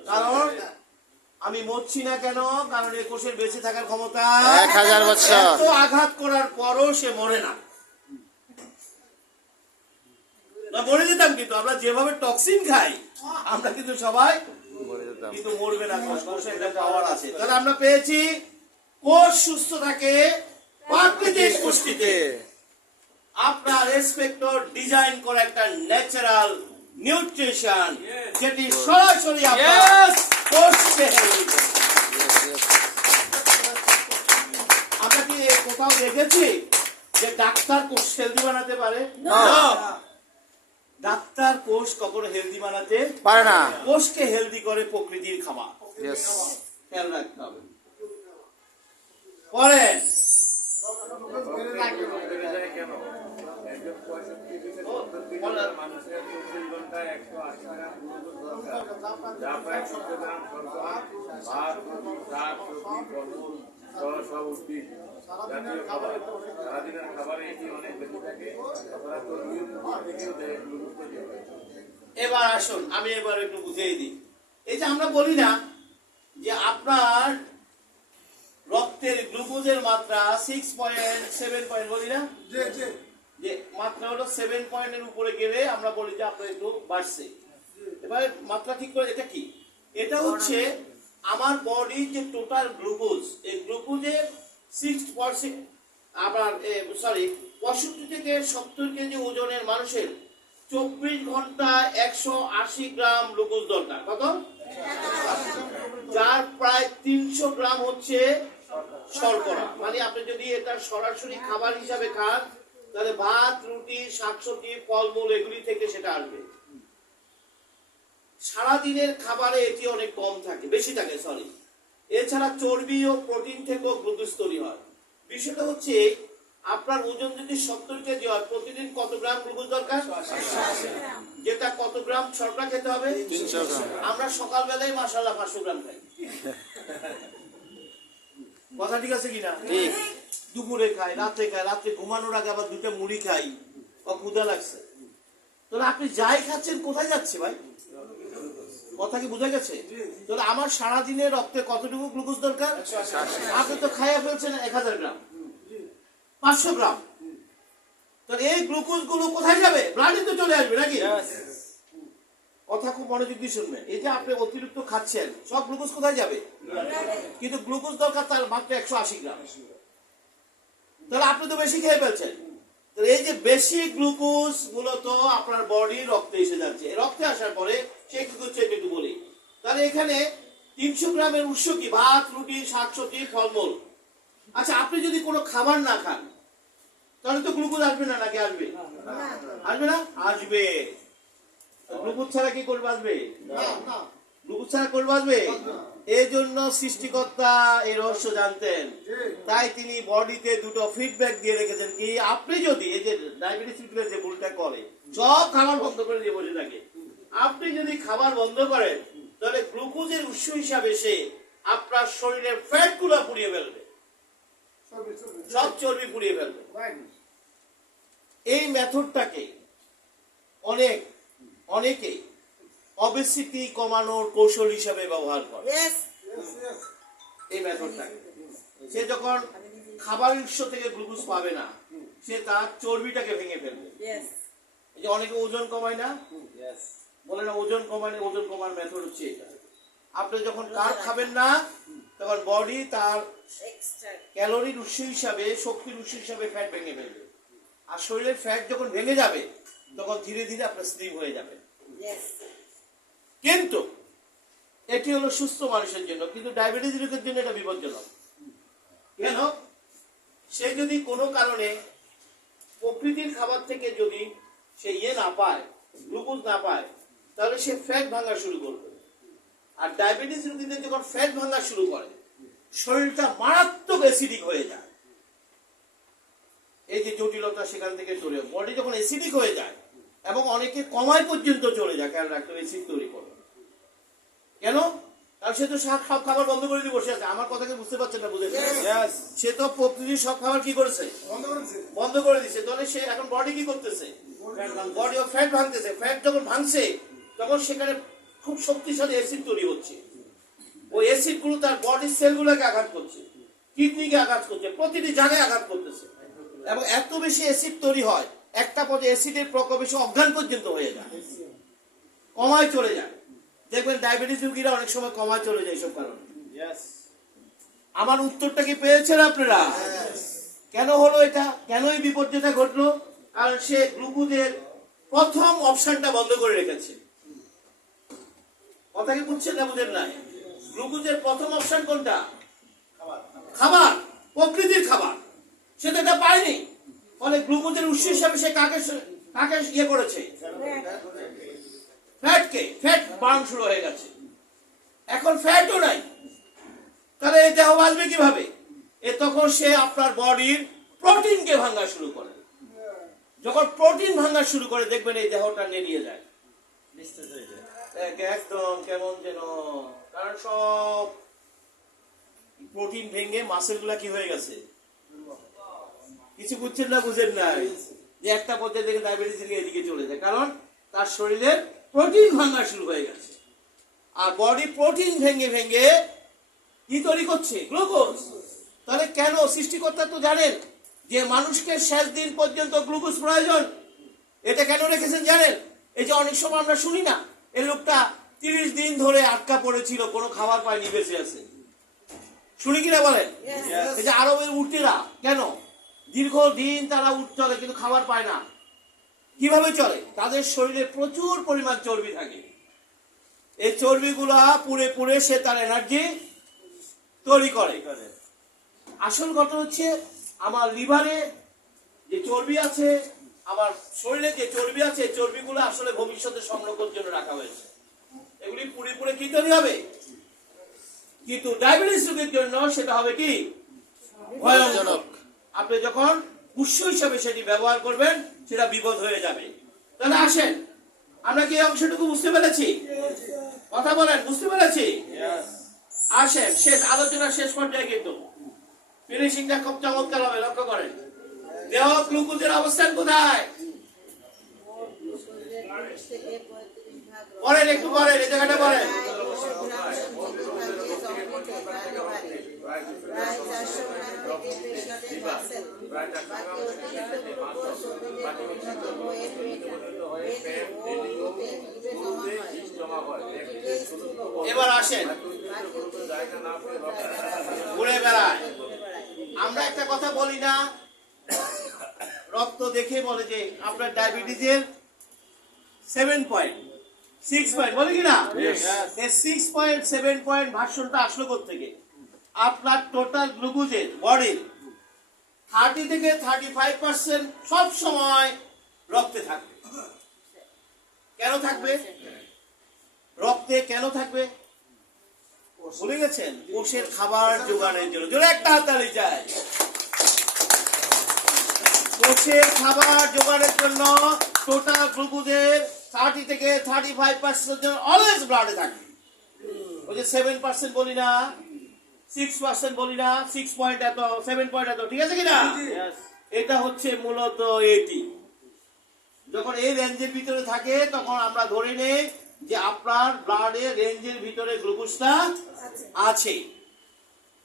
কারণ আমি মরছি না কেন? কারণ এই কোষের বেঁচে থাকার ক্ষমতা 1000 বছর। এত আঘাত করার পরও সে মরে না। মরে যেতাম, কিন্তু আমরা যেভাবে টক্সিন খাই আমরা কিন্তু সবাই মরে যেতাম। কিন্তু মরবে না। কোষে একটা পাওয়ার আছে। তাহলে আমরা পেয়েছি কোষ সুস্থ থাকে প্রাকৃতিক পুষ্টিতে। আপনার রেসপেক্টর ডিজাইন করা একটা ন্যাচারাল নিউট্রিশন যেটি সরাসরি আপনার Yes! কোষকে হেলদি করে। আমরা কি কোথাও দেখেছি যে ডাক্তার কোষ হেলদি বানাতে পারে? না। ডাক্তার কোষ কখনো হেলদি বানাতে পারে না। কোষকে হেলদি করে প্রকৃতির খাবার। Yes. খেয়াল রাখতে হবে। পরেন সারাদিনের খাবারে এটি অনেক বেশি থাকে। এবার আসুন আমি এবার একটু বুঝিয়ে দিই। এই যে আমরা বলি না যে আপনার রক্তের গ্লুকোজের মাত্রা 6.7 বলি না, যে মাত্রা হলো 7 পয়েন্টের উপরে গেলে আমরা বলি যে আপনার একটু বাড়ছে। এবারে মাত্রা ঠিক করে এটা কি? এটা হচ্ছে আমার বডির যে টোটাল গ্লুকোজ, এই গ্লুকোজের 6% আপনার 65 থেকে 70 কেজি ওজনের মানুষের 24 ঘন্টায় 180 গ্রাম গ্লুকোজ দরকার। কত? যার প্রায় 300 গ্রাম হচ্ছে শর্করা। মানে আপনি যদি এটা সরাসরি খাবার হিসাবে খান তাহলে ভাত, রুটি, শাকসবজি, ফলমূল এগুলি থেকে সেটা আসবে। সারাদিনের খাবারে এটি অনেক কম থাকে, বেশি থাকে সরি। এছাড়া চর্বি ও প্রোটিন থেকেও গ্লুকোজ তৈরি হয়। বিষয়টা হচ্ছে আপনার ওজন যদি 70 কেজি হয়, প্রতিদিন কত গ্রাম গ্লুকোজ দরকার? যেটা কত গ্রাম শর্করা খেতে হবে? 300 গ্রাম। আমরা সকালবেলায় মাশাআল্লাহ 500 গ্রাম খাই। কথা ঠিক আছে কিনা? ঠিক। দুপুরে খাই, রাতে খাই, রাতে ঘুমানোর আগে আবার 2টা মুড়ি খাই, বা ক্ষুধা লাগছে। তাহলে আপনি যাই খাচ্ছেন কোথায় যাচ্ছে ভাই? কথা কি বোঝা গেছে? তাহলে আমার সারাদিনে রক্তে কতটুকু গ্লুকোজ দরকার? আপনি তো খাইয়া ফেলছেন 1000 গ্রাম, 500 গ্রাম। তাহলে এই গ্লুকোজ গুলো কোথায় যাবে? ব্লাডে তো চলে আসবে নাকি? কথা খুব মনোযোগ দিয়ে শুনবেন। এই যে আপনি অতিরিক্ত খাচ্ছেন, সব গ্লুকোজ কোথায় যাবে? কিন্তু গ্লুকোজ দরকার তার মাত্র 180 গ্রাম। তাহলে আপনি তো বেশি খেয়ে ফেলছেন। তাহলে এই যে বেশি গ্লুকোজ মূলত আপনার বডির রক্তে এসে যাচ্ছে। রক্তে আসার পরে সে কি করছে একটু বলি। তাহলে এখানে 300 গ্রামের উৎস কি? ভাত, রুটি, শাকসবজি, ফলমূল। আচ্ছা, আপনি যদি কোনো খাবার না খান তাহলে তো গ্লুকোজ আসবে না, নাকি আসবে? আসবে না? আসবে। গ্লুকোজ ছাড়া কি করবে? আসবে না। গ্লুকোজ ছাড়া করবে আসবে? এই জন্য সৃষ্টিকর্তা এই রহস্য জানতেন, তাই তিনি বডিতে দুটো ফিডব্যাক দিয়ে রেখেছেন। কি? আপনি যদি এই যে ডায়াবেটিস যে ভুলটা করে, সব খাবার বন্ধ করে দিয়ে বসে থাকে, আপনি যদি খাবার বন্ধ করেন তাহলে গ্লুকোজের উৎস হিসাবে সে আপনার শরীরের ফ্যাট গুলো পুড়িয়ে ফেলবে, সব চর্বি পুড়িয়ে ফেলবে। এই মেথডটাকে অনেকে অবেসিটি কমানোর কৌশল হিসাবে ব্যবহার করে। এই মেথডটাকে সে যখন খাবার উৎস থেকে গ্লুকোজ পাবে না, সে তার চর্বিটাকে ভেঙে ফেলবে। এই যে অনেকে ওজন কমায় না, বলে না ওজন কমায় না, ওজন কমার মেথড হচ্ছে এটা। আপনি যখন কার্ব খাবেন না তখন বডি তার ক্যালোরির উৎস হিসাবে, শক্তির উৎস হিসাবে ফ্যাট ভেঙে ফেলবে। আর শরীরের ফ্যাট যখন ভেঙে যাবে তখন ধীরে ধীরে আপনার স্লিম হয়ে যাবে। কিন্তু এটি হলো সুস্থ মানুষের জন্য, কিন্তু ডায়াবেটিস রোগের জন্য এটা বিপজ্জনক। কেন? সে যদি কোনো কারণে প্রকৃতির খাবার থেকে যদি সে না পায়, গ্লুকোজ না পায়, তাহলে সে ফ্যাট ভাঙা শুরু করবে। আর ডায়াবেটিস রোগীদের যখন ফ্যাট ভাঙা শুরু করে, শরীরটা মারাত্মক অ্যাসিডিক হয়ে যায়। এই যে জটিলতা সেখান থেকে চলে, বডি যখন অ্যাসিডিক হয়ে যায় এবং অনেকে কমায় পর্যন্ত চলে যায়, খেয়াল রাখতে হবে, অ্যাসিড তৈরি করে। কেন? কারণ সে তো সব খাবার বন্ধ করে দিয়ে বসে আছে। আমার কথাকে বুঝতে পারছেন না? বুঝেছে? সে তো প্রকৃতির সব খাবার কি করেছে? বন্ধ করে দিচ্ছে। তাহলে সে এখন বডি কি করতেছে? বডি ও ফ্যাট ভাঙতেছে। ফ্যাট যখন ভাঙছে তখন সেখানে খুব শক্তিশালী অ্যাসিড তৈরি হচ্ছে। ওই অ্যাসিড গুলো তার বডির সেলগুলোকে আঘাত করছে, কিডনিকে আঘাত করছে, প্রতিটি জায়গায় আঘাত করতেছে। এবং এত বেশি অ্যাসিড তৈরি হয়, একটা পর্যায়ে অ্যাসিডের প্রকোপে সে অজ্ঞান পর্যন্ত হয়ে যায়, কমায় চলে যায়। দেখবেন ডায়াবেটিস রোগীরা অনেক সময় কমায় চলে যায় এইসব কারণে। আমার উত্তরটা কি পেয়েছেন আপনারা? কেন হলো এটা? কেন এই বিপর্যয়টা ঘটলো? কারণ সে গ্লুকোজের প্রথম অপশনটা বন্ধ করে রেখেছে। কথা কি বুঝছেন না বুঝেন নাই? গ্লুকোজের প্রথম অপশন কোনটা? খাবার, প্রকৃতির খাবার। সে তো এটা পায়নি। ফলে গ্লুকোজের উৎস হিসাবে সে কাকে কাকে ইয়ে করেছে? ফ্যাটকে। ফ্যাট বার্ন শুরু হয়ে গেছে, এখন ফ্যাটও নাই, তাহলে এই দেহ বাঁচবে কিভাবে? তখন সে আপনার বডির প্রোটিনকে ভাঙা শুরু করে। যখন প্রোটিন ভাঙা শুরু করে দেখবেন এই দেহটা নেড়িয়ে যায়, নিস্তেজ হয়ে যায়। একদম কেমন যেন, কারণ সব প্রোটিন ভেঙে মাসেল গুলা কি হয়ে গেছে। কিছু বুঝছেন না, বুঝেন না যে একটা পর্যায়ে দেখে ডায়াবেটিস এদিকে চলে যায়, কারণ তার শরীরে প্রোটিন ভাঙা শুরু হয়ে গেছে। আর বডি প্রোটিন ভেঙে ভেঙে কি তৈরি করছে? গ্লুকোজ। তাহলে কেন? সৃষ্টিকর্তা তো জানেন যে মানুষকে শেষ দিন পর্যন্ত গ্লুকোজ প্রয়োজন। এটা কেন রেখেছেন জানেন? এই যে অনেক সময় আমরা শুনি না, এই লোকটা 30 দিন ধরে আটকা পড়েছিল, কোনো খাবার পায়নি, বেঁচে আছে, শুনি কিনা বলেন? এই যে আরবের উটেরা কেন দীর্ঘদিন তারা উট চলে কিন্তু খাবার পায় না? কিভাবে চলে? তাদের শরীরে প্রচুর পরিমাণ চর্বি থাকে, এই চর্বিগুলা পুড়ে পুড়ে সে তার এনার্জি তৈরি করে। আসল ঘটনা হচ্ছে আমার লিভারে যে চর্বি আছে, আমার শরীরে যে চর্বি আছে, চর্বিগুলো আসলে ভবিষ্যতে সংরক্ষণের জন্য রাখা হয়েছে। এগুলি পুড়ে পুড়ে কি তৈরি হবে? কিন্তু ডায়াবেটিস রোগের জন্য সেটা হবে কি? ভয়ানক। আপনি যখন উৎস হিসাবে সেটি ব্যবহার করবেন সেটা বিপদ হয়ে যাবে। তাহলে আসেন, আমরা কি এই অংশটুকু বুঝতে পেরেছি? কথা বলেন, বুঝতে পেরেছি? আসেন, শেষ আলোচনা শেষ পর্যায়ে কিন্তু ফিনিশিংটা খুব চমৎকার হবে, লক্ষ্য করেন। দেহ গ্লুকোজের অবস্থান কোথায়? পড়েন, একটু পড়েন, এই জায়গাটা পড়েন। এবার আসেন, ঘুরে বেড়ায়। আমরা একটা কথা বলি না, রক্ত দেখে বলে যে আপনার ডায়াবেটিসের 7 পয়েন্ট 6 পয়েন্ট, বলে কিনা? এই 6.7 পয়েন্ট ভার্সনটা আসলো কোত্থেকে? আপনার টোটাল গ্লুকোজের বডির 30 থেকে 35% সব সময় রক্তে থাকবে। কেন থাকবে? রক্তে কেন থাকবে ভুলে গেছেন? কোষের খাবার জোগানোর জন্য। জোরে একটা হাততালি চাই। কোষের খাবার জোগানোর জন্য টোটাল গ্লুকোজের 30 থেকে 35% অলওয়েজ ব্লাডে থাকে। ওই যে 7% বলি না, 6% বলি না, 6 পয়েন্ট এত, 7 পয়েন্ট এত, ঠিক আছে কিনা? এটা হচ্ছে মূলত এটি। যখন এই রেঞ্জের ভিতরে থাকে তখন আমরা ধরে নেই যে আপনার ব্লাডের রেঞ্জের ভিতরে গ্লুকোজটা আছে।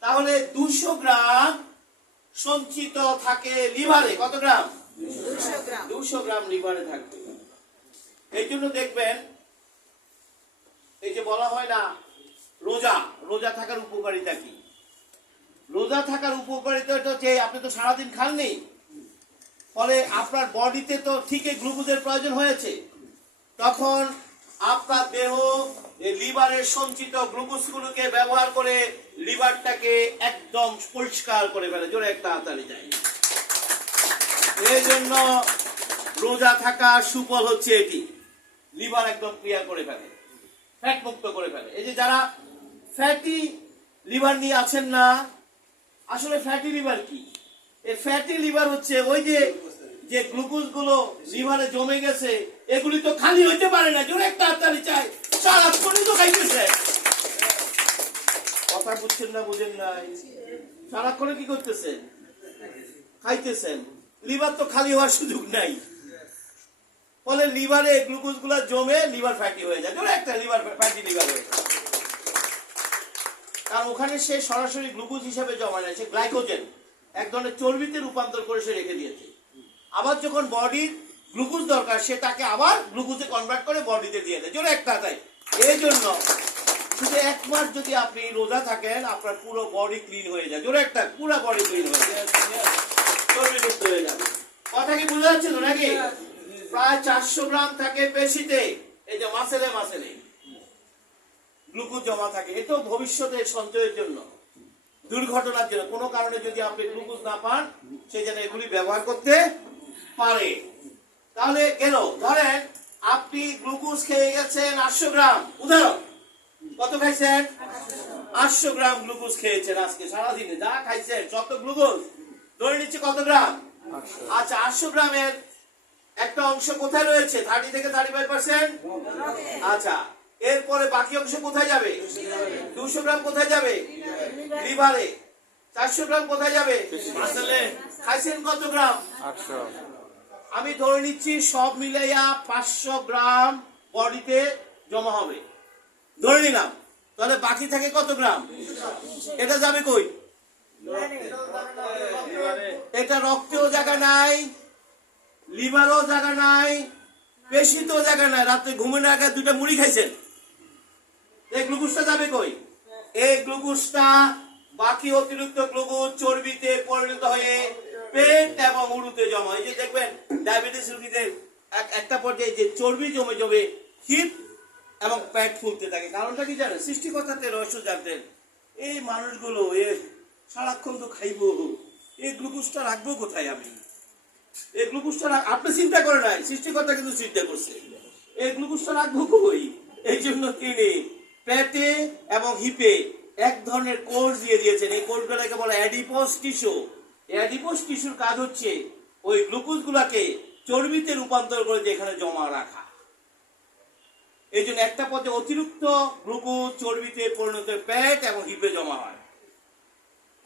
তাহলে 200 গ্রাম সঞ্চিত থাকে লিভারে। কত গ্রাম? 200 গ্রাম লিভারে থাকবে। এই জন্য দেখবেন, এই যে বলা হয় না রোজা, রোজা থাকার উপকারিতা কি? রোজা থাকার উপকারিতা হচ্ছে আপনি তো সারাদিন খাননি, ফলে আপনার বডিতে তো ঠিকই গ্লুকোজের প্রয়োজন হয়েছে। তখন আপনার দেহ লিভারের সঞ্চিত গ্লুকোজগুলোকে ব্যবহার করে লিভারটাকে একদম পরিষ্কার করে ফেলে। জোরে একটা হাততালি চাই। এই জন্য রোজা থাকা সুফল হচ্ছে এটি, লিভার একদম ক্লিয়ার করে ফেলে, ফ্যাট মুক্ত করে ফেলে। এই যে যারা ফ্যাটি লিভার নিয়ে আছেন না, আসলে ফ্যাটি লিভার কি? এই ফ্যাটি লিভার হচ্ছে ওই যে গ্লুকোজ গুলো লিভারে জমে গেছে, এগুলি তো খালি হইতে পারে না। জোরে একটা হাততালি চাই। সারাক্ষণই তো খাইতেছে। কথা বুঝছেন না, বুঝেন নাই? সারাক্ষণে কি করতেছেন? খাইতেছেন। লিভার তো খালি হওয়ার সুযোগ নাই, ফলে লিভারে গ্লুকোজ গুলা জমে লিভার ফ্যাটি হয়ে যায়। জোরে একটা লিভার ফ্যাটি লিভার হয়ে যায়। কারণ ওখানে সে সরাসরি গ্লুকোজ হিসেবে জমা নেয়, সে গ্লাইকোজেন এক ধরনের চর্বিতে রূপান্তর করে সে রেখে দিয়েছে। আবার যখন বডির গ্লুকোজ দরকার সে তাকে আবার গ্লুকোজে কনভার্ট করে বডিতে দিয়ে দেয়। জোরে একটা তাই। এই জন্য শুধু এক মাস যদি আপনি রোজা থাকেন আপনার পুরো বডি ক্লিন হয়ে যায়। জোরে একটা, পুরো বডি ক্লিন হয়ে যায়, চর্বিমুক্ত হয়ে যাবে। কথা কি বোঝা যাচ্ছে তো নাকি? প্রায় 400 গ্রাম থাকে পেশিতে, এই যে মাসেলে মাসেলে গ্লুকোজ জমা থাকে। এটাও ভবিষ্যতে সঞ্চয়ের জন্য, দুর্ঘটনার জন্য। কোনো কারণে যদি আপনি গ্লুকোজ না পান সেই জন্য এগুলি ব্যবহার করতে পারে। তাহলে গেল। ধরেন আপনি গ্লুকোজ খেয়ে গেছেন 800 গ্রাম, উদাহরণ কত খাইছেন? 800 গ্রাম গ্লুকোজ খেয়েছেন আজকে সারাদিনে, যা খাইছেন যত গ্লুকোজ ধরে নিচ্ছে কত গ্রাম? আচ্ছা, 800 গ্রামের একটা অংশ কোথায় রয়েছে? 30 থেকে 35%। আচ্ছা, এরপরে বাকি অংশ কোথায় যাবে? 200 গ্রাম কোথায় যাবে? লিভারে। 400 গ্রাম কোথায় যাবে? মাসলে। খাইছেন কত গ্রাম? 800। আমি ধরে নিচ্ছি সব মিলাইয়া 500 গ্রাম বডিতে জমা হবে, ধরে নিলাম। তাহলে বাকি থাকে কত গ্রাম? এটা যাবে কই? এটা রক্তেও জায়গা নাই, লিভারও জায়গা নাই, পেশিতেও জায়গা নাই। রাতে ঘুমানোর আগে 2টা মুড়ি খাইছেন, এই গ্লুকোজটা যাবে কই? এই গ্লুকোজটা বাকি অতিরিক্ত গ্লুকোজ চর্বিতে পরিণত হয়ে পেট এবং উরুতে জমা। এই যে দেখবেন ডায়াবেটিস রোগীদের একটা পর্যায়ে যে চর্বি জমে জমে হিপ এবং পেট ফুলতে থাকে। কারণটা কি জানেন? সৃষ্টিকর্তাতে রহস্য জানতেন। এই মানুষগুলো সারাক্ষণ তো খাইবো, এই গ্লুকোজটা রাখবো কোথায়? আমি এই গ্লুকোজটা আপনি চিন্তা করে নাই, সৃষ্টিকর্তা কিন্তু চিন্তা করছে। এই গ্লুকোজটা রাখবো কই? এই জন্য তিনি পেটে এবং হিপে এক ধরনের কোষ দিয়ে দিয়েছেন। এই কোষগুলোকে বলে অ্যাডিপোস টিস্যু। অ্যাডিপোস টিস্যুর কাজ হচ্ছে ওই গ্লুকোজ গুলাকে চর্বিতে রূপান্তর করে দিয়ে এখানে জমা রাখা। এই জন্য একটা পথে অতিরিক্ত গ্লুকোজ চর্বিতে পরিণত পেট এবং হিপে জমা হয়।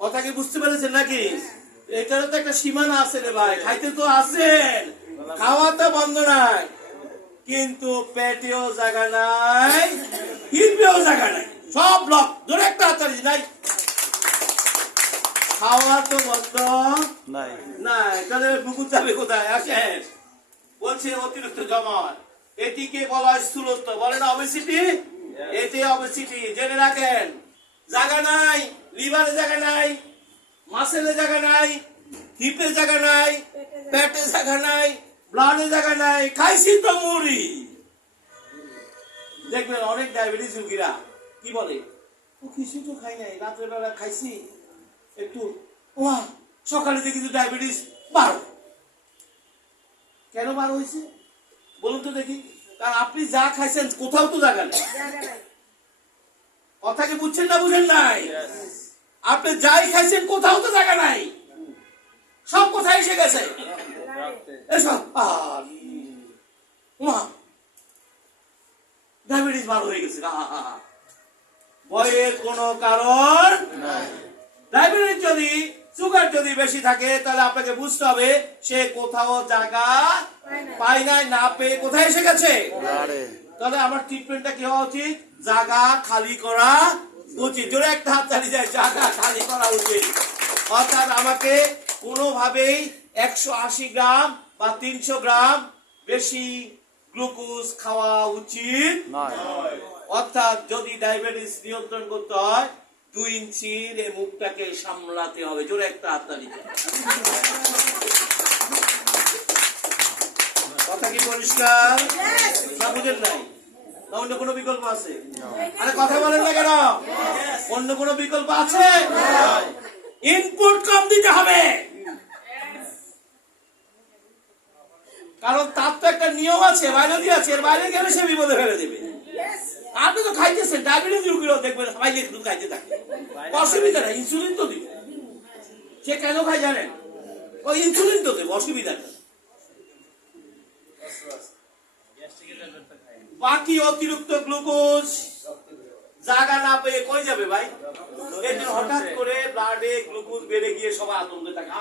কথা কি বুঝতে পেরেছেন নাকি? এটারও তো একটা সীমানা আছে রে ভাই। খাইতে তো আছেন, খাওয়া তো বন্ধ নাই, কিন্তু পেটেও জায়গা নাই, হিপেও জায়গা নাই, সব ব্লক। ধরে একটা হাতারি নাই, খাওয়া তো বন্ধ নাই। নাই। তাহলে গ্লুকোজ যাবে কোথায়? আসেন, বলছে অতিরিক্ত জমা হয়। এটিকে বলা হয় স্থূলত্ব, বলে না অবেসিটি? এটি অবেসিটি। জেনে রাখেন, জায়গা নাই, লিভারে জায়গা নাই, মাসেলে জায়গা নাই, হিপে জায়গা নাই, পেটে জায়গা নাই, ব্লাডে জায়গা নাই, খাইছি তো মুড়ি। দেখবেন অনেক ডায়াবেটিস রোগীরা কি বলে, ও কিছু তো খাই নাই, রাত্রে বেলা খাইছি একটু, ওয়া সকালে দেখি তো ডায়াবেটিস 12। কেন 12 হয়েছে বলুন তো দেখি? কারণ আপনি যা খাইছেন কোথাও তো জায়গা নেই। কথা কি বুঝছেন না বুঝেন নাই? আপনি যাই খাইছেন কোথাও তো জায়গা নাই, সব কোথায় এসে গেছে? এসব ডায়াবেটিস 12 হয়ে গেছে। ভয়ের কোনো কারণ নাই। ডায়াবেটিস যদি, সুগার যদি বেশি থাকে, তাহলে আপনাকে বুঝতে হবে সে কোথাও জায়গা পায় নাই, না পেয়ে কোথায় এসে গেছে? তাহলে আমার ট্রিটমেন্টটা কি হওয়া উচিত? জায়গা খালি করা উচিত। জোরে একটা হাত চালিয়ে যায়, জায়গা খালি করা উচিত। অর্থাৎ আমাকে কোনোভাবেই 180 গ্রাম বা 300 গ্রাম বেশি গ্লুকোজ খাওয়া উচিত নয়। অর্থাৎ যদি ডায়াবেটিস নিয়ন্ত্রণ করতে হয়, 2 ইঞ্চির এই মুখটাকে সামলাতে হবে। জোরে একটা হাত তালি। কথা কি পরিষ্কার না বুঝেন নাই? না অন্য কোনো বিকল্প আছে? আরে কথা বলেন না কেন? অন্য কোনো বিকল্প আছে? ইনপুট কম দিতে হবে, কারণ তার তো একটা নিয়ম আছে, বায়োলজি আছে। এর বাইরে গেলে সে বিপদে ফেলে দেবে। আপনি তো খাইতেছেন, ডায়াবেটিস রোগীরাও দেখবেন সবাই একটু খাইতে থাকে, অসুবিধা নাই, ইনসুলিন তো দিবে। সে কেন খায় জানেন? ওই ইনসুলিন তো দেবে, অসুবিধা নেই। বাকি অতিরিক্ত গ্লুকোজ জায়গা না পেয়ে কই যাবে ভাই? এতে হঠাৎ করে ব্লাডে গ্লুকোজ বেড়ে গিয়ে সবাই আতঙ্কে থাকে।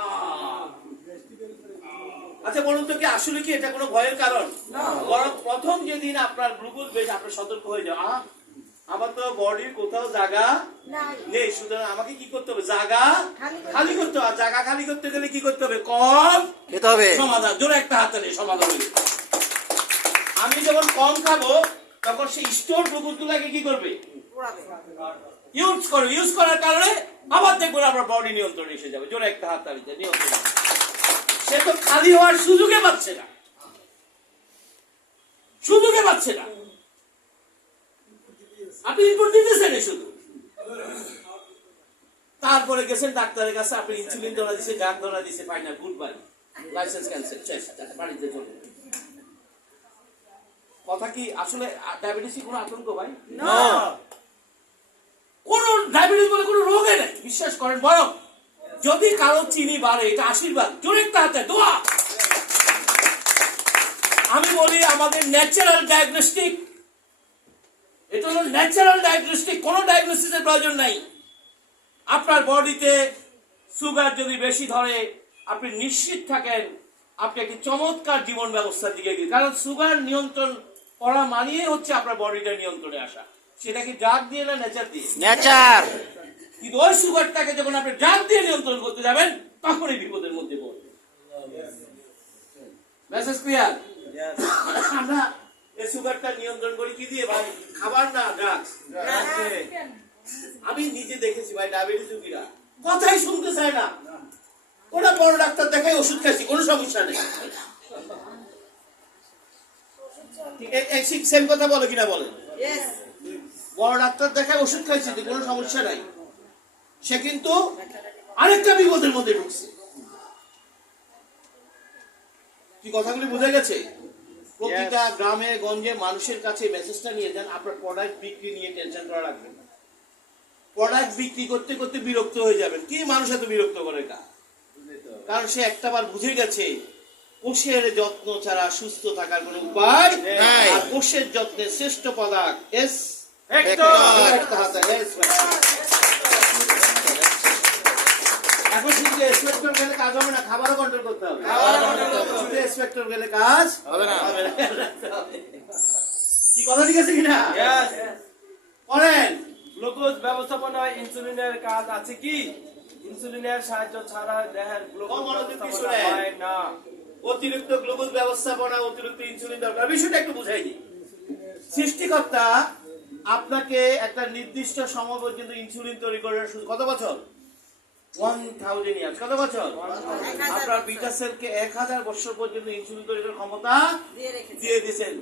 আচ্ছা বলুন তো, কি আসলে কি এটা কোনো ভয়ের কারণ? বরং প্রথম যেদিন আপনার গ্লুকোজ বেশি, আপনি সতর্ক হয়ে যাও, আমার তো বডির কোথাও জায়গা নেই, সুতরাং আমাকে কি করতে হবে? জায়গা খালি করতে হবে। জায়গা খালি করতে গেলে কি করতে হবে? কম খেতে হবে। সমাধান। জোরে একটা হাতে নেই, সমাধান হয়ে যাবে। আমি যখন কম খাবো, তখন সেই স্টোর গ্লুকোজ গুলাকে কি করবে? ইউজ করবে। ইউজ করার কারণে আবার দেখবেন আপনার বডি নিয়ন্ত্রণে এসে যাবে। জোরে একটা হাত তালিতে নিয়ন্ত্রণ। সে তো খালি হওয়ার সুযোগে পাচ্ছে না, সুযোগে পাচ্ছে না। আপনি ইনপুট দিতেছেন শুধু। তারপরে গেছেন ডাক্তারের কাছে, আপনি ইনসুলিন ধরা দিছে, গান ধরা দিছে, final good bye. Licence cancel, শেষ, বাড়িতে চলে। কথা কি আসলে ডায়াবেটিস কোনো আতঙ্ক ভাই? কোন ডায়াবেটিস বলে কোনো রোগে নেই, বিশ্বাস করেন। বরং যদি কারো চিনি বাড়ে এটা আশীর্বাদ, জোরে একটা হাতে দোয়া। আমি বলি আমাদের ন্যাচারাল ডায়াগনস্টিক, এটা হলো ন্যাচারাল ডায়াগনস্টিক, কোনো ডায়াগনোসিসের প্রয়োজন নাই। আপনার বডিতে সুগার যদি বেশি ধরে আপনি নিশ্চিত থাকেন আপনি একটি চমৎকার জীবন ব্যবস্থার দিকে গিয়ে, কারণ সুগার নিয়ন্ত্রণ করা মানিয়ে হচ্ছে আপনার বডিটা নিয়ন্ত্রণে আসা। সেটা কি ড্রাগ দিয়ে না নেচার দিয়ে? নেচার। কিন্তু ওই সুগারটাকে যখন আপনি ড্রাগ দিয়ে নিয়ন্ত্রণ করতে যাবেন তখনই বিপদের মধ্যে পড়বেন। Message clear? আমরা এই সুগারটা নিয়ন্ত্রণ করি কি দিয়ে ভাই? খাবার না, ড্রাগস। আমি নিজে দেখেছি ভাই, ডায়াবেটিস রোগীরা কথাই শুনতে চায় না। ওরা বড় ডাক্তার দেখাই ওষুধ খাইছি, কোনো সমস্যা নেই। সেম কথা বলে কিনা বলেন? বড় ডাক্তার দেখায় ওষুধ খাইছি, কোনো সমস্যা নাই। সে কিন্তু আরেকটা বিপদের মধ্যে ঢুকছে। কি কথাগুলি বোঝা গেছে? প্রতিটা গ্রামে গঞ্জে মানুষের কাছে মেসেজটা নিয়ে যান, আপনার প্রোডাক্ট বিক্রি নিয়ে টেনশন করা লাগবে না। প্রোডাক্ট বিক্রি করতে করতে বিরক্ত হয়ে যাবেন। কি মানুষ এত বিরক্ত করে? কারণ সে একটাবার বুঝে গেছে কোষের যত্ন ছাড়া সুস্থ থাকার কোনো উপায় নাই। আর কোষের যত্নের শ্রেষ্ঠ পদার্থ এস এখন শুধু এক্সপেক্টর গেলে কাজ হবে না, খাবারও কন্ট্রোল করতে হবে। শুধু এক্সপেক্টর গেলে কাজ হবে না। কি কথা ঠিক আছে কিনা? করেন। গ্লুকোজ ব্যবস্থাপনায় ইনসুলিনের কাজ আছে কি? ইনসুলিনের সাহায্য ছাড়া দেহের গ্লুকোজ ব্যবস্থাপনা হয় না। অতিরিক্ত গ্লুকোজ ব্যবস্থাপনা, অতিরিক্ত ইনসুলিন দরকার। বিষয়টা একটু বুঝাই দিই। সৃষ্টিকর্তা আপনাকে একটা নির্দিষ্ট সময় পর্যন্ত ইনসুলিন তৈরি করার কত বছর? 1000 ইয়ার্স। কত বছর? আপনার বিটা সেলকে 1000 বছর পর্যন্ত ইনসুলিন তৈরি করার ক্ষমতা দিয়ে দিয়েছেন।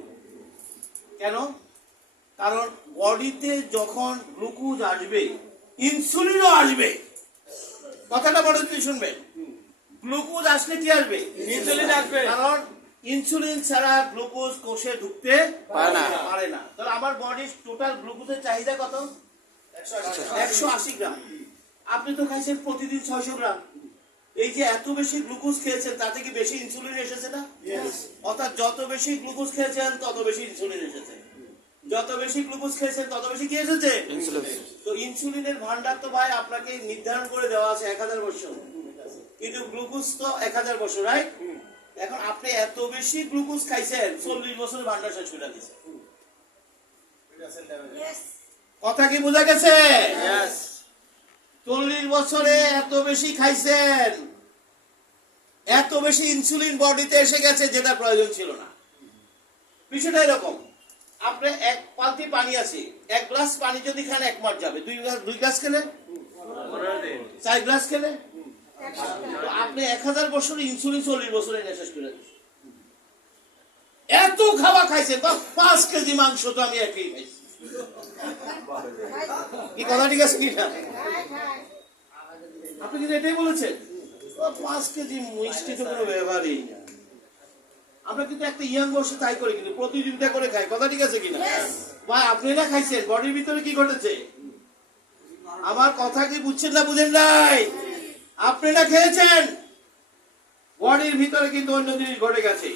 কেন? কারণ বডিতে যখন গ্লুকোজ আসবে ইনসুলিনও আসবে। কথাটা বড় কি শুনবেন? গ্লুকোজ আসলে কি আসবে? ইনসুলিন আসবে। কারণ ইনসুলিন ছাড়া গ্লুকোজ কোষে ঢুকতে পারে না। তাহলে আমার বডির টোটাল গ্লুকোজের চাহিদা কত? 180 গ্রাম। আপনি তো খাইছেন প্রতিদিন 600 গ্রাম। এই যে এত বেশি গ্লুকোজ খেয়েছেন তাতে কি বেশি ইনসুলিন এসেছে না? অর্থাৎ যত বেশি গ্লুকোজ খেয়েছেন তত বেশি ইনসুলিন এসেছে। যত বেশি গ্লুকোজ খেয়েছেন তত বেশি কি এসেছে? তো ইনসুলিনের ভান্ডার তো ভাই আপনাকে নির্ধারণ করে দেওয়া আছে 1000 বছর, কিন্তু গ্লুকোজ তো 1000 বছর, রাইট? এখন আপনি এত বেশি গ্লুকোজ খাইছেন 40 বছর ভান্ডার শেষ করে দিয়েছে। কথা কি বোঝা গেছে? 40 বছরে এত বেশি খাইছেন, এত বেশি ইনসুলিন বডিতে এসে গেছে যেটা প্রয়োজন ছিল না। বিষয়টা এরকম, আপনি এক পাল্টি পানি আছে, 1 গ্লাস পানি যদি খান 1 মাস যাবে। 2 গ্লাস খেলে 4 গ্লাস খেলে আপনি 1000 বছর ইনসুলিন 40 বছরে শেষ করে দিচ্ছেন। এত খাওয়া খাইছেন, 5 কেজি মাংস তো আমি একই খাইছি। কি কথা ঠিক আছে কিনা? আপনি কিন্তু এটাই বলেছেন 5 কেজি মিষ্টি তো কোনো ব্যবহারই না। আমরা কিন্তু একটা ইয়াং বয়সে তাই করি, কিন্তু প্রতিযোগিতা করে খাই। কথা ঠিক আছে কিনা? ভাই আপনি না খাইছেন, বডির ভিতরে কি ঘটেছে? আমার কথা কি বুঝছেন না বুঝেন নাই? আপনি না খেয়েছেন, বডির ভিতরে কিন্তু অন্য জিনিস ঘটে গেছে।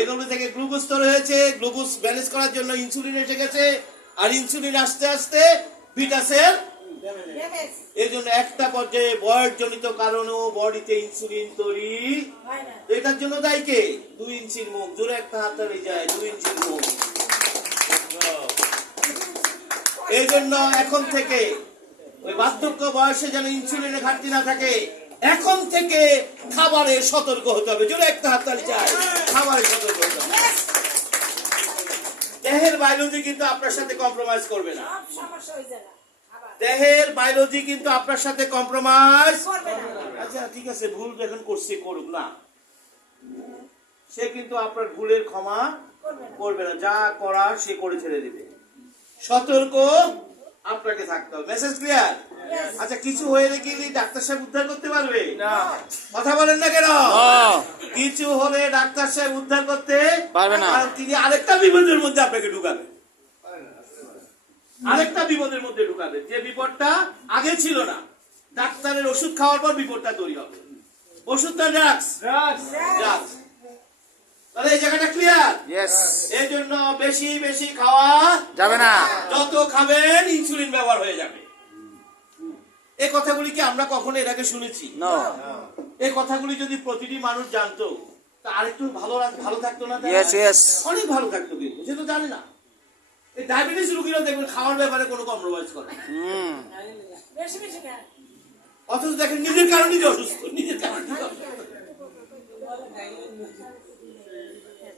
এগুলো থেকে গ্লুকোজ তৈরি হয়েছে, গ্লুকোজ ব্যালেন্স করার জন্য ইনসুলিন এসে গেছে, আর ইনসুলিন আস্তে আস্তে বিটা সেল। এই জন্য একটা পর্যায়ে বয়সজনিত কারণেও বডিতে ইনসুলিন তৈরি। এটার জন্য দায়ী কে? 2 ইঞ্চির মুখ। জোরে একটা হাত তালি যায়, 2 ইঞ্চির মুখ। এই জন্য এখন থেকে ওই বার্ধক্য বয়সে যেন ইনসুলিনের ঘাটতি না থাকে, এখন থেকে খাবারে সতর্ক হতে হবে। জোরে একটা হাত তালি চাই, খাবারে সতর্ক হতে হবে। দেহের বায়োলজি কিন্তু আপনার সাথে কম্প্রোমাইজ করবে না। দেহের বায়োলজি কিন্তু আপনার সাথে কম্প্রোমাইজ করবে না। আচ্ছা ঠিক আছে, ভুল যখন করছে করুক না, সে কিন্তু আপনার ভুলের ক্ষমা করবে না। যা করার সে করে ছেড়ে দিবে। সতর্ক আপনাকে থাকতে হবে। Message clear? আচ্ছা, কিছু হয়ে গেলে ডাক্তার সাহেব উদ্ধার করতে পারবে? না। কথা বলেন না কেন? ও, কিছু হলে ডাক্তার সাহেব উদ্ধার করতে পারবে না। কারণ তিনি আরেকটা বিপদের মধ্যে আপনাকে ঢুকাবেন, আরেকটা বিপদের মধ্যে ঢুকাবেন, যে বিপদটা আগে ছিল না। ডাক্তারের ওষুধ খাওয়ার পর বিপদটা তৈরি হবে। ওষুধটা ড্রাগস, ড্রাগস। তাহলে এই জায়গাটা ক্লিয়ার? ইয়েস, এই জন্য বেশি বেশি খাওয়া যাবে না। যত খাবেন ইনসুলিন ব্যবহার হয়ে যাবে। এই কথাগুলি কি আমরা কখনো এর আগে শুনেছি? নো। এই কথাগুলি যদি প্রতিটি মানুষ জানতো তা আরেকটু ভালো থাকতো না? তারা? Yes, yes. অনেক ভালো থাকতো, কিন্তু সে তো জানে না। এই ডায়াবেটিস রোগীরা দেখবেন খাওয়ার ব্যাপারে কোনো কম্প্রোমাইজ করে না। হুম। বেশি বেশি খায়। অথচ দেখেন নিজের কারণে নিজে অসুস্থ, নিজের কারণে নিজে অসুস্থ।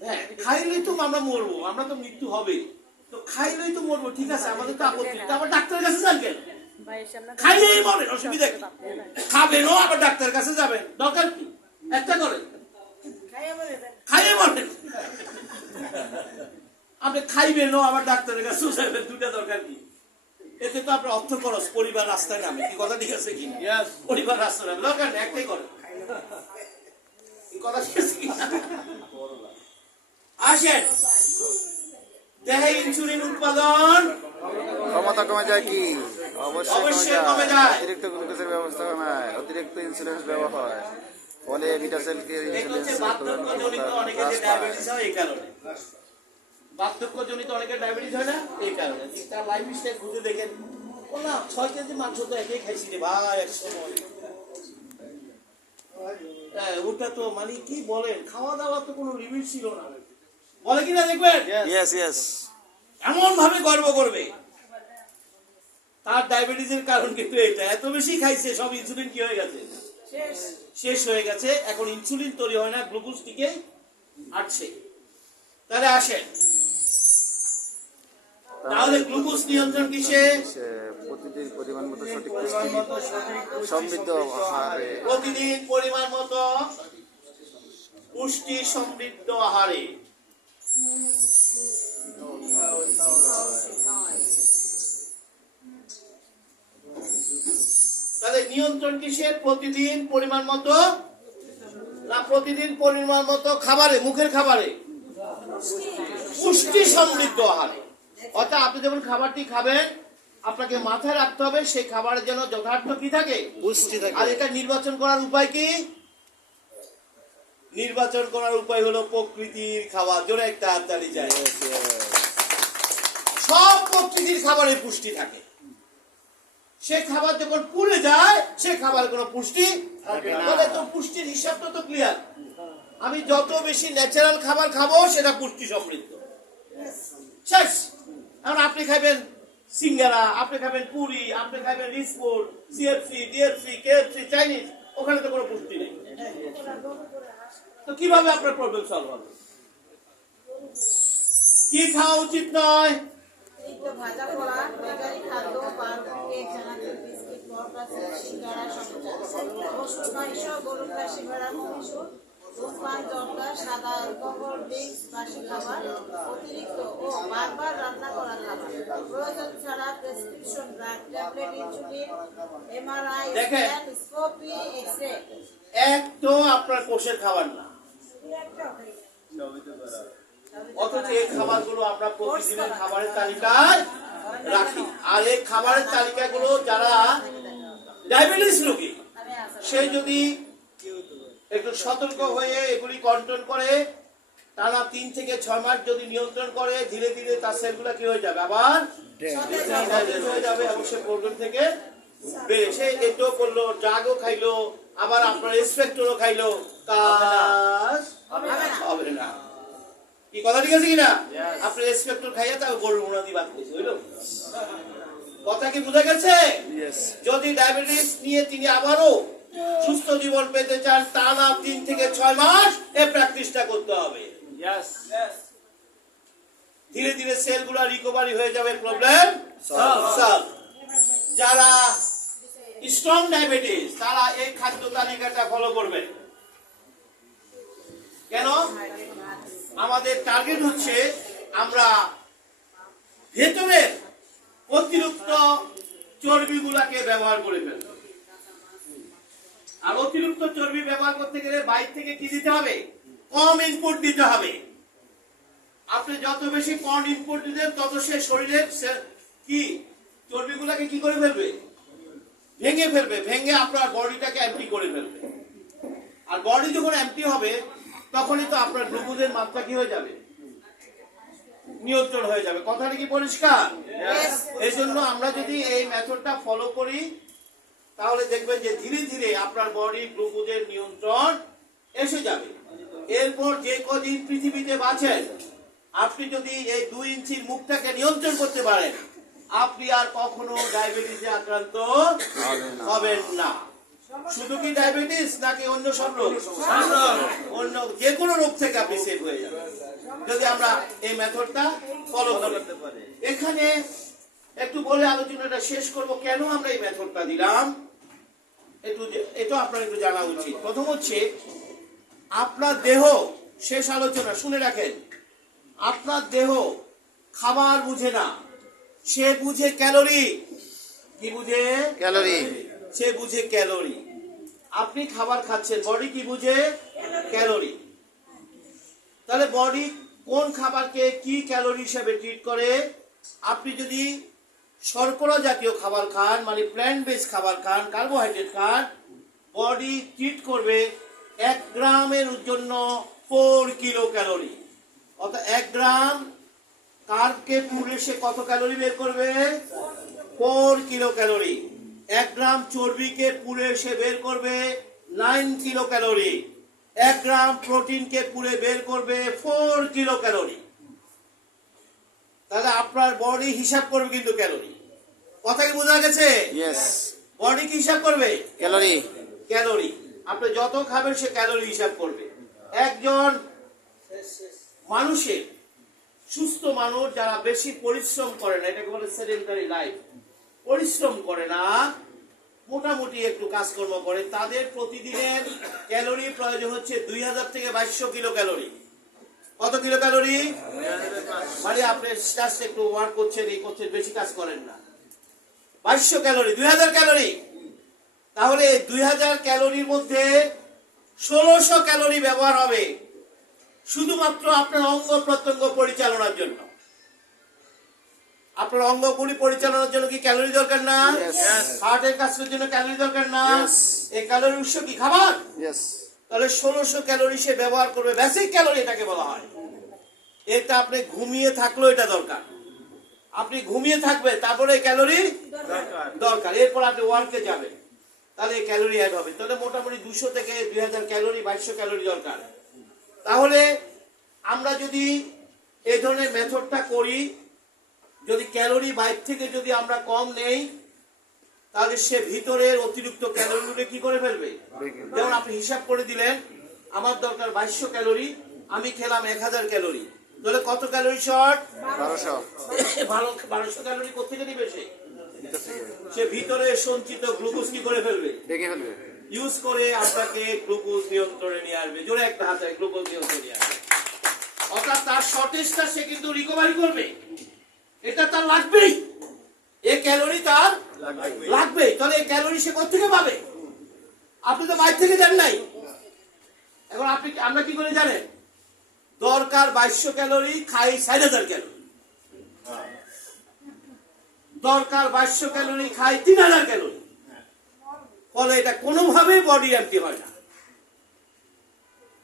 হ্যাঁ, খাইলেই তো আমরা মরবো, আমরা তো মৃত্যু হবে, তো খাইলেই তো মরবো, ঠিক আছে, আমাদের তো আপত্তি নেই। তো আবার ডাক্তারের কাছে যান কেন? খাইলেই মরেন, অসুবিধা কি? খাবেনও আবার ডাক্তারের কাছে যাবেন, দরকার কি? একটা করেন, খাইয়ে বলে দেন। খাইয়ে মরেন। আপনি খাইবেনও আবার ডাক্তারের কাছে যাবেন, দুটা দরকার কি? এতে তো আপনার অর্থ খরচ, পরিবার রাস্তায় নামে। কি কথা ঠিক আছে কি? পরিবার রাস্তায় নামে, দরকার নেই, একটাই করেন। কথা ঠিক আছে কি? আসেন, দেহে ইনসুলিন উৎপাদন ক্ষমতা কমে যায় কি? অবশ্যই অবশ্যই কমে কমে যায়। যায়। অতিরিক্ত গ্লুকোজের ব্যবস্থা হয়, অতিরিক্ত ইনসুলিন ব্যবহার হয়, ফলে বিটা সেলকে এটা হচ্ছে বার্ধক্যজনিত অনেকের যে ডায়াবেটিস হয় এই কারণে। বার্ধক্যজনিত অনেকের ডায়াবেটিস হয় না এই কারণে। তার লাইফ স্টাইল খুঁজে দেখেন, ও না 6 কেজি মাংস তো একেই খাইছি রে ভাই এক সময়। হ্যাঁ, ওটা তো মানে কি বলেন, খাওয়া দাওয়া তো কোনো লিমিট ছিল না, বলে কিনা দেখবেন? Yes, yes. এমন ভাবে গর্ব করবে। তার ডায়াবেটিসের কারণ কিন্তু এটা, এত বেশি খাইছে, সব ইনসুলিন কি হয়ে গেছে, শেষ। শেষ হয়ে গেছে। এখন ইনসুলিন তৈরি হয় না, গ্লুকোজ টিকে আসছে। তাহলে আসেন, তাহলে গ্লুকোজ নিয়ন্ত্রণ কিসে? প্রতিদিন পরিমাণ মতো সঠিক পরিমাণ পুষ্টি মতো সঠিক পুষ্টি, সমৃদ্ধ আহারে, প্রতিদিন পরিমাণ মতো পুষ্টি সমৃদ্ধ আহারে। তাহলে নিয়ন্ত্রণ কিসের? প্রতিদিন পরিমাণ মতো, না প্রতিদিন পরিমাণ মতো খাবারে, মুখের খাবারে পুষ্টি সমৃদ্ধ আহারে। অর্থাৎ আপনি যখন খাবারটি খাবেন আপনাকে মাথায় রাখতে হবে সেই খাবারের যেন যথার্থ কি থাকে, পুষ্টি থাকে। আর এটা নির্বাচন করার উপায় কি? নির্বাচন করার উপায় হলো প্রকৃতির খাবার। জোরে একটা হাততালি চাই। সব প্রকৃতির খাবারে পুষ্টি থাকে। সে খাবার যখন পুড়ে যায় সে খাবার কোনো পুষ্টি থাকে না। বলে তো পুষ্টির হিসাবটা তো ক্লিয়ার। আমি যত বেশি ন্যাচারাল খাবার খাবো সেটা পুষ্টি সমৃদ্ধ। শেষ। এখন আপনি খাবেন সিঙ্গারা, আপনি খাবেন পুরি, আপনি খাবেন রিসফুড, সিএফসি, ডিএফসি, কেএফসি, চাইনিজ, ওখানে তো কোনো পুষ্টি নেই। তো কিভাবে আপনার প্রবলেম সলভ হবে? কি খাওয়া উচিত নয়? একটু ভাজা পোড়া, বেকারি খাদ্য, বার্গার, কেক, চানাচুর, বিস্কিট, পরোটা, সিঙ্গারা, সমোসা, পশুর মাংস, গরুর খাসি, ভেড়ার মাংস, ধূমপান, জর্দা, সাদা অ্যালকোহল, ড্রিঙ্কস, বাসি খাবার, অতিরিক্ত ও বারবার রান্না করা খাবার, প্রয়োজন ছাড়া prescription drug, tablet, insulin, MRI, দেখেন। Scan, scopy, X-ray. এক তো আপনার কোষের খাবার না, অথচ এই খাবারগুলো আমরা প্রতিদিনের খাবারের তালিকায় রাখি। আর এই খাবারের তালিকাগুলো যারা ডায়াবেটিস রোগী সে যদি একটু সতর্ক হয়ে এগুলি কন্ট্রোল করে, টানা 3 থেকে 6 মাস যদি নিয়ন্ত্রণ করে, ধীরে ধীরে তার সেলগুলো কি হয়ে যাবে, আবার ড্যামেজ হয়ে যাবে এবং সে প্রবলেম থেকে বেড়ে সে এটাও করলো, ড্রাগও খাইলো, আবার আপনার এক্সপেক্টরও খাইলো, কাজ হবে না। কি কথা ঠিক আছে কিনা? আপনি এক্সপেক্টর খাইয়া তাও গরুর মুনা দিয়ে বাদ খেয়েছে, বুঝলো? কথা কি বোঝা গেছে? যদি ডায়াবেটিস নিয়ে তিনি আবারও সুস্থ জীবন পেতে চান, টানা 3 থেকে 6 মাস এই প্র্যাকটিসটা করতে হবে। ধীরে ধীরে সেলগুলো রিকভারি হয়ে যাবে, প্রবলেম সলভ। যারা স্ট্রং ডায়াবেটিস তারা এই খাদ্য তালিকাটা ফলো করবেন। কেন? আমাদের টার্গেট হচ্ছে আমরা ভেতরের অতিরিক্ত চর্বিগুলাকে ব্যবহার করে ফেলবে। আর অতিরিক্ত চর্বি ব্যবহার করতে গেলে বাইরে থেকে কি দিতে হবে? কম ইনপুট দিতে হবে। আপনি যত বেশি কম ইনপুট দিবেন তত সে শরীরের কি চর্বিগুলাকে কি করে ফেলবে? ভেঙে ফেলবে। ভেঙে আপনার বডিটাকে এমটি করে ফেলবে। আর বডি যখন এমটি হবে তখনই তো আপনার গ্লুকোজের মাত্রা কি হয়ে যাবে? নিয়ন্ত্রণ হয়ে যাবে। কথাটা কি পরিষ্কার? এই জন্য আমরা যদি এই মেথডটা ফলো করি তাহলে দেখবেন যে ধীরে ধীরে আপনার বডি গ্লুকোজের নিয়ন্ত্রণ এসে যাবে। এরপর যে কদিন পৃথিবীতে বাঁচেন আপনি যদি এই 2 ইঞ্চির মুখটাকে নিয়ন্ত্রণ করতে পারেন আপনি আর কখনো ডায়াবেটিসে আক্রান্ত হবেন না। শুধু কি ডায়াবেটিস নাকি অন্য সব রোগ? অন্য যে কোনো রোগ থেকে আপনি সেভ হয়ে যাবেন যদি আমরা এই মেথডটা ফলো করতে পারি। এখানে একটু বলে আলোচনাটা শেষ করব কেন আমরা এই মেথডটা দিলাম এটা আপনার একটু জানা উচিত। প্রথম হচ্ছে আপনার দেহ, শেষ আলোচনা শুনে রাখেন, আপনার দেহ খাবার বুঝে না, সে বুঝে ক্যালোরি। কি বুঝে? ক্যালোরি। সে বুঝে ক্যালোরি। আপনি খাবার খাচ্ছেন, বডি কি বুঝে? ক্যালোরি। তাহলে বডি কোন খাবারকে কি ক্যালোরি হিসেবে ট্রিট করে? আপনি যদি শর্করা জাতীয় খাবার খান, মানে প্ল্যান্ট বেস খাবার খান, কার্বোহাইড্রেট খান, বডি ট্রিট করবে 1 গ্রামের জন্য 4 কিলো ক্যালোরি। অর্থাৎ 1 গ্রাম কার্বকে পুড়ে সে কত ক্যালোরি বের করবে? 4 কিলো ক্যালোরি। 1 গ্রাম চর্বিকে পুড়ে সে বের করবে 9 কিলো ক্যালোরি। 1 গ্রাম প্রোটিনকে পুড়ে বের করবে 4 কিলো ক্যালোরি। তাহলে আপনার বডি হিসাব করবে কিন্তু ক্যালোরি। কথা কি বোঝা গেছে? ইয়েস। বডি কি হিসাব করবে? ক্যালোরি। ক্যালোরি। আপনি যত খাবেন সে ক্যালোরি হিসাব করবে। একজন মানুষের, সুস্থ মানুষ যারা বেশি পরিশ্রম করে না, এটাকে বলে সেডেন্টারি লাইফ, পরিশ্রম করে না, মোটামুটি একটু কাজকর্ম করে, তাদের প্রতিদিনের ক্যালোরি প্রয়োজন হচ্ছে 2000 থেকে 2200 কিলো ক্যালোরি। কত কিলো ক্যালোরি? মানে আপনি জাস্ট একটু ওয়ার্ক করছেন, এই করছেন, বেশি কাজ করেন না। 2200 ক্যালোরি, 2000 ক্যালোরি। তাহলে 2000 ক্যালোরির মধ্যে 1600 ক্যালোরি ব্যবহার হবে শুধুমাত্র আপনার অঙ্গ প্রত্যঙ্গ পরিচালনার জন্য। আপনার অঙ্গগুলি পরিচালনার জন্য কি ক্যালোরি দরকার না? হার্টের কাজের জন্য ক্যালোরি দরকার না? এই ক্যালোরির উৎস কি? খাবার। তাহলে 1600 ক্যালোরি সে ব্যবহার করবে। বেসিক ক্যালোরি এটাকে বলা হয়। এটা আপনি ঘুমিয়ে থাকলেও এটা দরকার। আপনি ঘুমিয়ে থাকবেন তারপরে ক্যালোরি দরকার। এরপর আপনি ওয়ার্কে যাবেন তাহলে ক্যালোরি অ্যাড হবে। তাহলে মোটামুটি 200 থেকে 2000 ক্যালোরি, 2200 ক্যালোরি দরকার। তাহলে আমরা যদি এই ধরনের মেথডটা করি, যদি ক্যালোরি বাইরে থেকে যদি আমরা কম নেই তাহলে সে ভিতরের অতিরিক্ত ক্যালোরিগুলো কি করে ফেলবে? যেমন আপনি হিসাব করে দিলেন আমার দরকার 2200 ক্যালোরি, আমি খেলাম 1000 ক্যালোরি, তাহলে কত ক্যালোরি শর্ট? 1200 ক্যালোরি কোথেকে দিবে সে? সে ভিতরে সঞ্চিত গ্লুকোজ কি করে ফেলবে? ইউজ করে আপনাকে গ্লুকোজ নিয়ন্ত্রণে নিয়ে আসবে। জোরে একটা হাতে গ্লুকোজ নিয়ন্ত্রণে নিয়ে আসবে। অর্থাৎ তার শর্টেজটা সে কিন্তু রিকভারি করবে। এটা তার লাগবেই, এই ক্যালোরি তার লাগবেই। তাহলে এই ক্যালোরি সে কোথেকে পাবে? আপনি তো বাইরে থেকে দেন নাই। এখন আমরা কি করে জানেন? দরকার 2200 ক্যালোরি, খাই 4000 ক্যালোরি। দরকার 2200 ক্যালোরি, খাই 3000 ক্যালোরি। ফলে এটা কোনোভাবেই বডি এমটি হয় না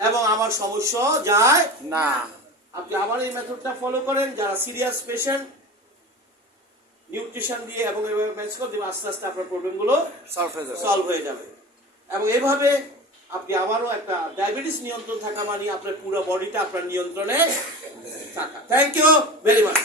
এবং আমার সমস্যা যায় না। আপনি আবার এই মেথডটা ফলো করেন, যারা সিরিয়াস পেশেন্ট, নিউট্রিশন দিয়ে এবং এভাবে ম্যানেজ করে দেবেন, আস্তে আস্তে আপনার প্রবলেমগুলো সলভ হয়ে যাবে। এবং এইভাবে আপনি আবারও একটা ডায়াবেটিস নিয়ন্ত্রণ থাকা মানে আপনার পুরো বডিটা আপনার নিয়ন্ত্রণে থাকা। Thank you very much.